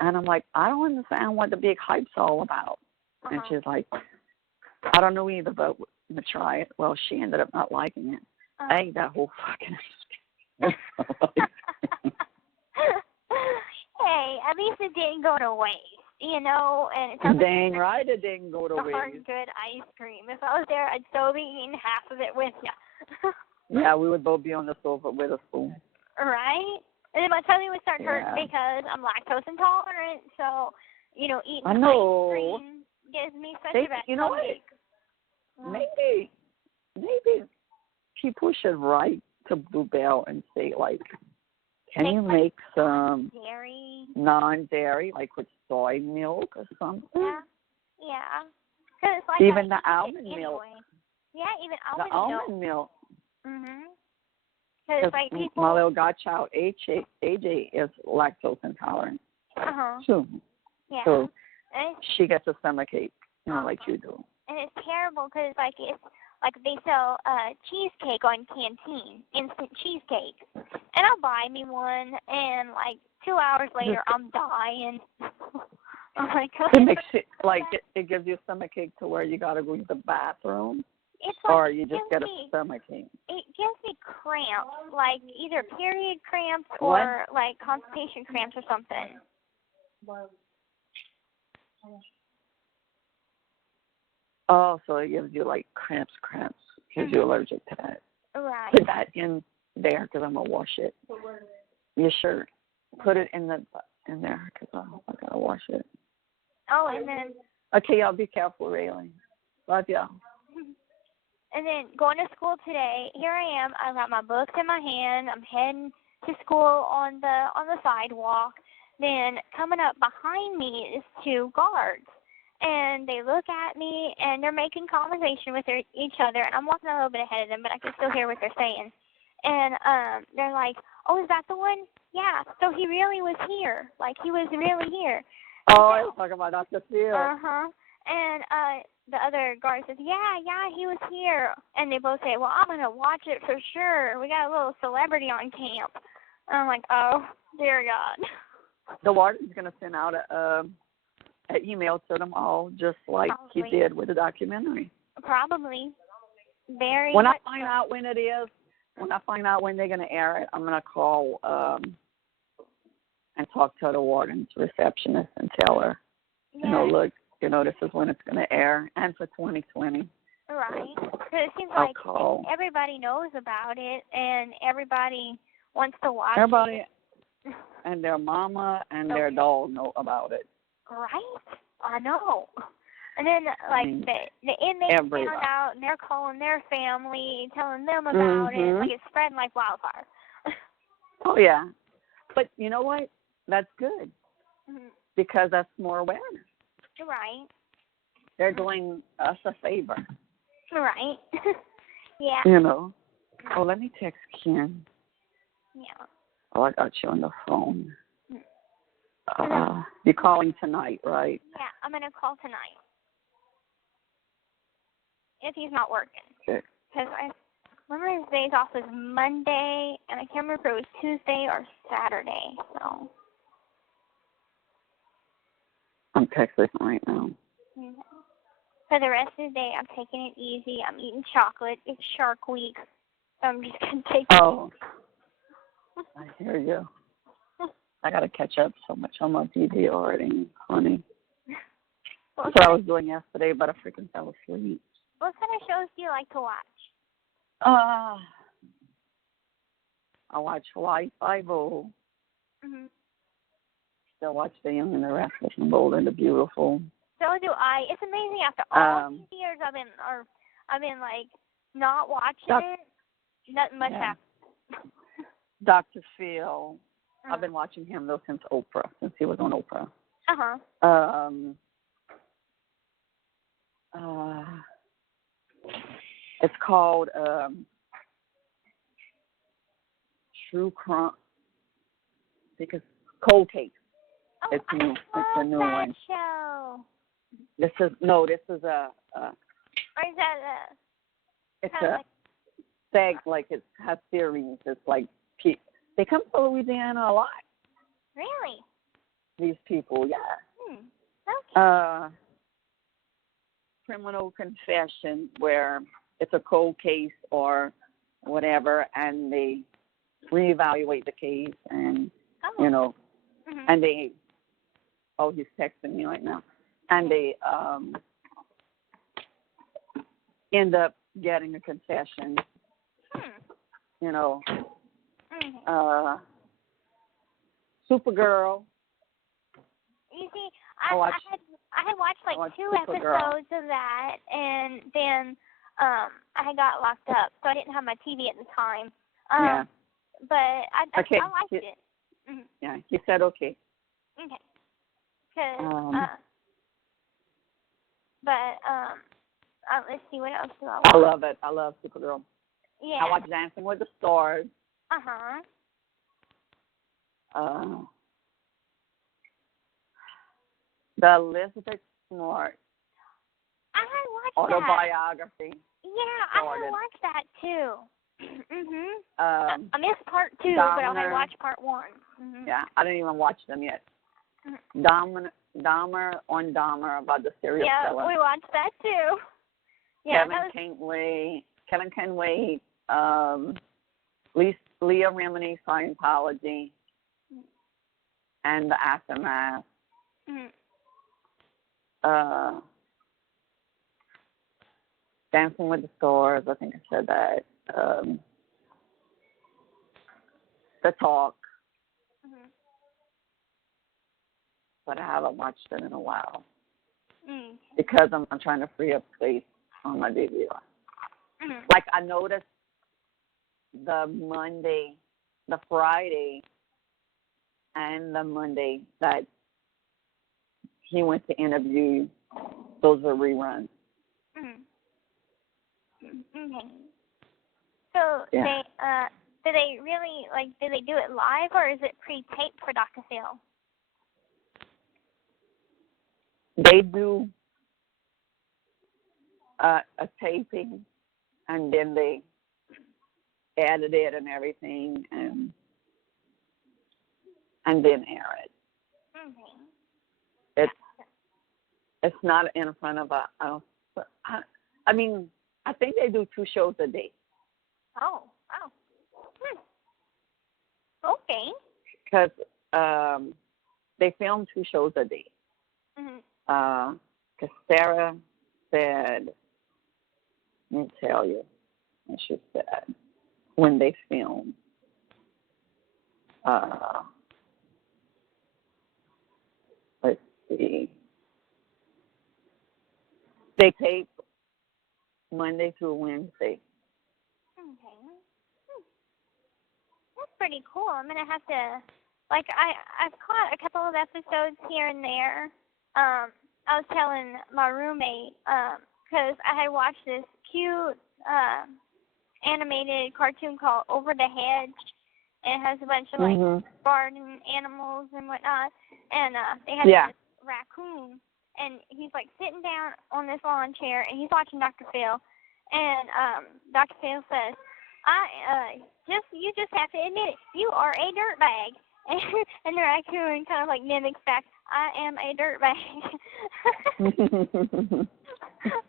And I'm like, I don't understand what the big hype's all about. And she's like, I don't know either, but I'm going to try it. Well, she ended up not liking it. I ate that whole fucking ice cream. Hey, at least it didn't go to waste, And it's dang right it didn't go to waste. Darn good ice cream. If I was there, I'd still be eating half of it with you. Yeah, we would both be on the sofa with a spoon. Right? And then my tummy would start hurting because I'm lactose intolerant. So, eating ice cream gives me such a bad stomach. Maybe people should write to Bluebell and say, like, can you make some dairy, non-dairy, like with soy milk or something? Yeah. Cause like even the almond milk. Yeah, even almond milk. Because like people. My little godchild, AJ is lactose intolerant. So, So she gets a stomachache, like you do. And it's terrible because, like, it's like they sell cheesecake on Canteen, instant cheesecake. And I'll buy me one, and, like, 2 hours later, I'm dying. Oh, my God. It makes it, like, it gives you a stomachache to where you got to go to the bathroom, it's like, or you just get a stomachache. It gives me cramps, like either period cramps or, like, constipation cramps or something. Oh, so it gives you, like, cramps, because you're allergic to that. Right. Put that in there, because I'm going to wash it. You sure? Put it in there, because I got to wash it. Oh, and then... Okay, y'all be careful, Raylan. Love y'all. And then going to school today, here I am. I got my books in my hand. I'm heading to school on the sidewalk. Then coming up behind me is 2 guards. And they look at me, and they're making conversation with each other. And I'm walking a little bit ahead of them, but I can still hear what they're saying. And they're like, "Oh, is that the one? Yeah. So he really was here. Like, he was really here." Oh, I was talking about Dr. Phil. Uh-huh. And the other guard says, yeah, he was here. And they both say, well, I'm going to watch it for sure. We got a little celebrity on camp. And I'm like, oh, dear God. The warden's going to send out an email to them all, just like he did with the documentary. Probably. Very. When I find out when it is, when I find out when they're going to air it, I'm going to call and talk to the warden's receptionist and tell her, look, this is when it's going to air, and for 2020. Right. Because it seems like everybody knows about it, and everybody wants to watch it. And their mama and their dog know about it. Right? I know. And then, like, the inmates found out, and they're calling their family, telling them about it. Like, it's spreading like wildfire. Oh, yeah. But you know what? That's good. Because that's more awareness. Right. They're doing us a favor. Right. Yeah. Oh, let me text Ken. Yeah. Oh, I got you on the phone. You're calling tonight, right? Yeah, I'm going to call tonight. If he's not working. Okay. Because one of his days off is Monday, and I can't remember if it was Tuesday or Saturday. So I'm texting right now. For the rest of the day, I'm taking it easy. I'm eating chocolate. It's Shark Week, so I'm just going to take it. Oh, I hear you. I got to catch up so much on my DeeDee already, honey. That's what I was doing yesterday, but I freaking fell asleep. What kind of shows do you like to watch? I watch Hawaii Five-0. Still watch The Young and the Restless and Bold and the Beautiful. So do I. It's amazing after all these years I've been like not watching it. Nothing much happened. Dr. Phil. I've been watching him though since he was on Oprah. It's called True Crime. Because Cold Case. It's new. It's a new one. Show. This is a. Or is that It's a like it has series. It's like they come to Louisiana a lot. Really? These people, yeah. Okay. Criminal confession where it's a cold case or whatever, and they reevaluate the case, and and they. Oh, he's texting me right now, and they end up getting a confession. Supergirl. You see, I had watched like 2 episodes of that, and then I had got locked up, so I didn't have my TV at the time. But I liked it. Yeah, you said okay. Okay. Let's see, what else do I watch? I love it. I love Supergirl. Yeah. I watch Dancing with the Stars. The Elizabeth Smart I had watched autobiography. Yeah, I had watched that too. I missed part 2, Dahmer, but I had watched part 1. Yeah, I didn't even watch them yet. Dahmer on Dahmer about the serial killer. Yeah, we watched that too. Yeah, Kevin Can Wait, Leah Remini, Scientology, and the Aftermath. Dancing with the Stars, I think I said that. The Talk. But I haven't watched it in a while. Because I'm trying to free up space on my DVR. Like I noticed the Friday, and the Monday that he went to interview, those are reruns. So they do they really do they do it live or is it pre-taped for Dr. Phil? They do a taping, and then they edit it and everything, and then air it. It's not in front of I mean, I think they do 2 shows a day. Oh, wow. Okay. Because they film 2 shows a day. Because Sarah said, let me tell you what she said when they filmed. Let's see. They tape Monday through Wednesday. Okay. That's pretty cool. I'm going to have to, I've caught a couple of episodes here and there. I was telling my roommate, because I had watched this cute animated cartoon called Over the Hedge, and it has a bunch of garden animals and whatnot, and they had this raccoon, and he's sitting down on this lawn chair, and he's watching Dr. Phil, and Dr. Phil says, you just have to admit it, you are a dirtbag. And the raccoon kind of mimics back, I am a dirtbag.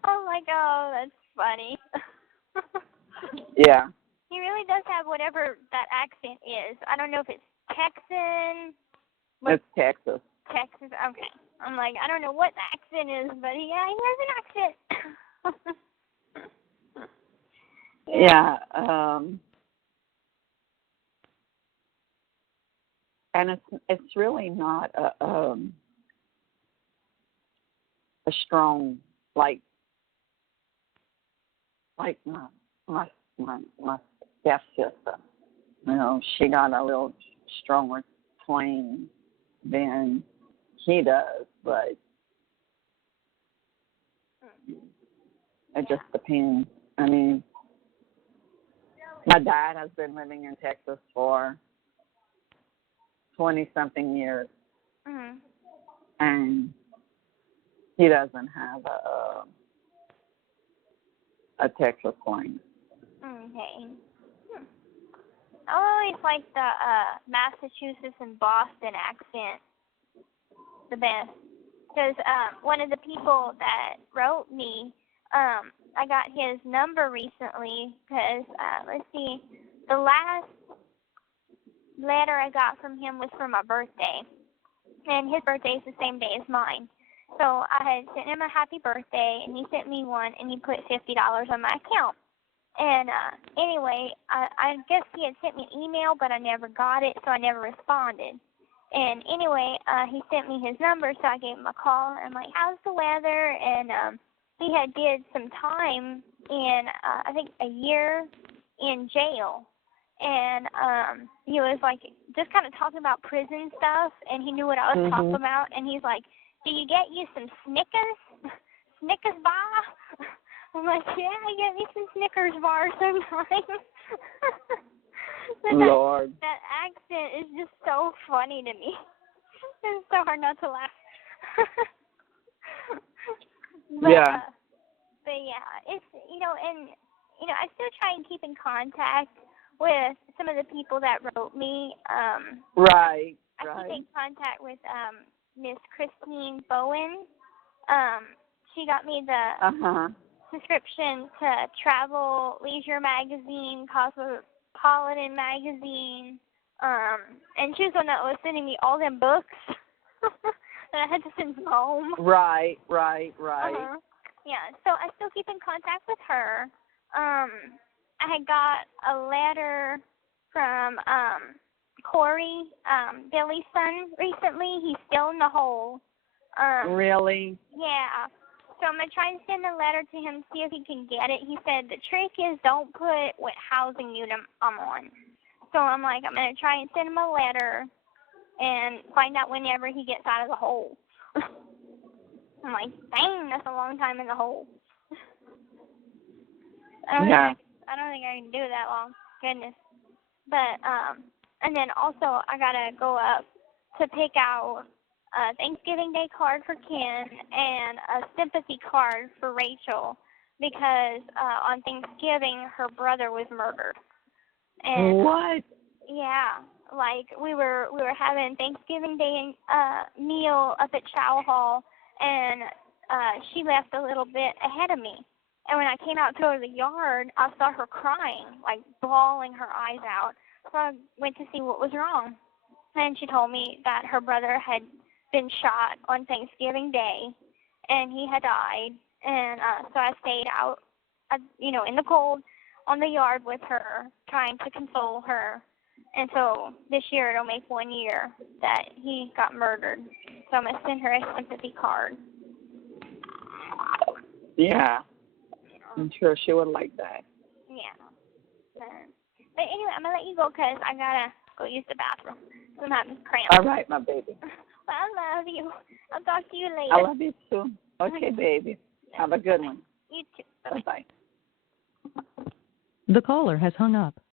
I'm like, oh, that's funny. Yeah. He really does have whatever that accent is. I don't know if it's Texan. It's Texas. Texas, okay. I'm like, I don't know what the accent is, but he has an accent. Yeah. And it's really not a strong my stepsister. You know, she got a little stronger twang than he does, but it just depends. I mean, my dad has been living in Texas for 20-something years, and he doesn't have a Texas twang. Okay. I always like the Massachusetts and Boston accent the best, because one of the people that wrote me, I got his number recently, because, let's see, the last letter I got from him was for my birthday, and his birthday is the same day as mine. So I had sent him a happy birthday, and he sent me one, and he put $50 on my account. And anyway, I guess he had sent me an email, but I never got it, so I never responded. And anyway, he sent me his number, so I gave him a call. I'm like, how's the weather? And he had did some time in, I think, a year in jail. And he was just kind of talking about prison stuff, and he knew what I was talking about. And he's like, do you get you some Snickers? Snickers bar? I'm like, yeah, get me some Snickers bar sometimes. Lord. That accent is just so funny to me. It's so hard not to laugh. But, Yeah. But yeah, it's, and, I still try and keep in contact with some of the people that wrote me. Right. I Right. keep in contact with Miss Christine Bowen. She got me the subscription to Travel Leisure Magazine, Cosmopolitan Magazine, and she was the one that was sending me all them books that I had to send home. Right. Yeah, so I still keep in contact with her. I had got a letter from Corey, Billy's son, recently. He's still in the hole. Really? Yeah. So I'm going to try and send a letter to him, see if he can get it. He said the trick is don't put what housing unit I'm on. So I'm like, I'm going to try and send him a letter and find out whenever he gets out of the hole. I'm like, dang, that's a long time in the hole. I don't think I can do that long. Goodness. But, and then also I got to go up to pick out a Thanksgiving Day card for Ken and a sympathy card for Rachel because on Thanksgiving her brother was murdered. And, what? Yeah, like we were having Thanksgiving Day meal up at Chow Hall, and she left a little bit ahead of me. And when I came out to go to the yard, I saw her crying, like bawling her eyes out. So I went to see what was wrong. And she told me that her brother had been shot on Thanksgiving Day, and he had died. And so I stayed out, in the cold on the yard with her, trying to console her. And so this year it'll make 1 year that he got murdered. So I'm going to send her a sympathy card. Yeah. I'm sure she would like that. Yeah. But anyway, I'm going to let you go because I got to go use the bathroom. I'm having cramps. All right, my baby. But I love you. I'll talk to you later. I love you too. Okay, baby. Have a good one. You too. Bye-bye. Bye-bye. The caller has hung up.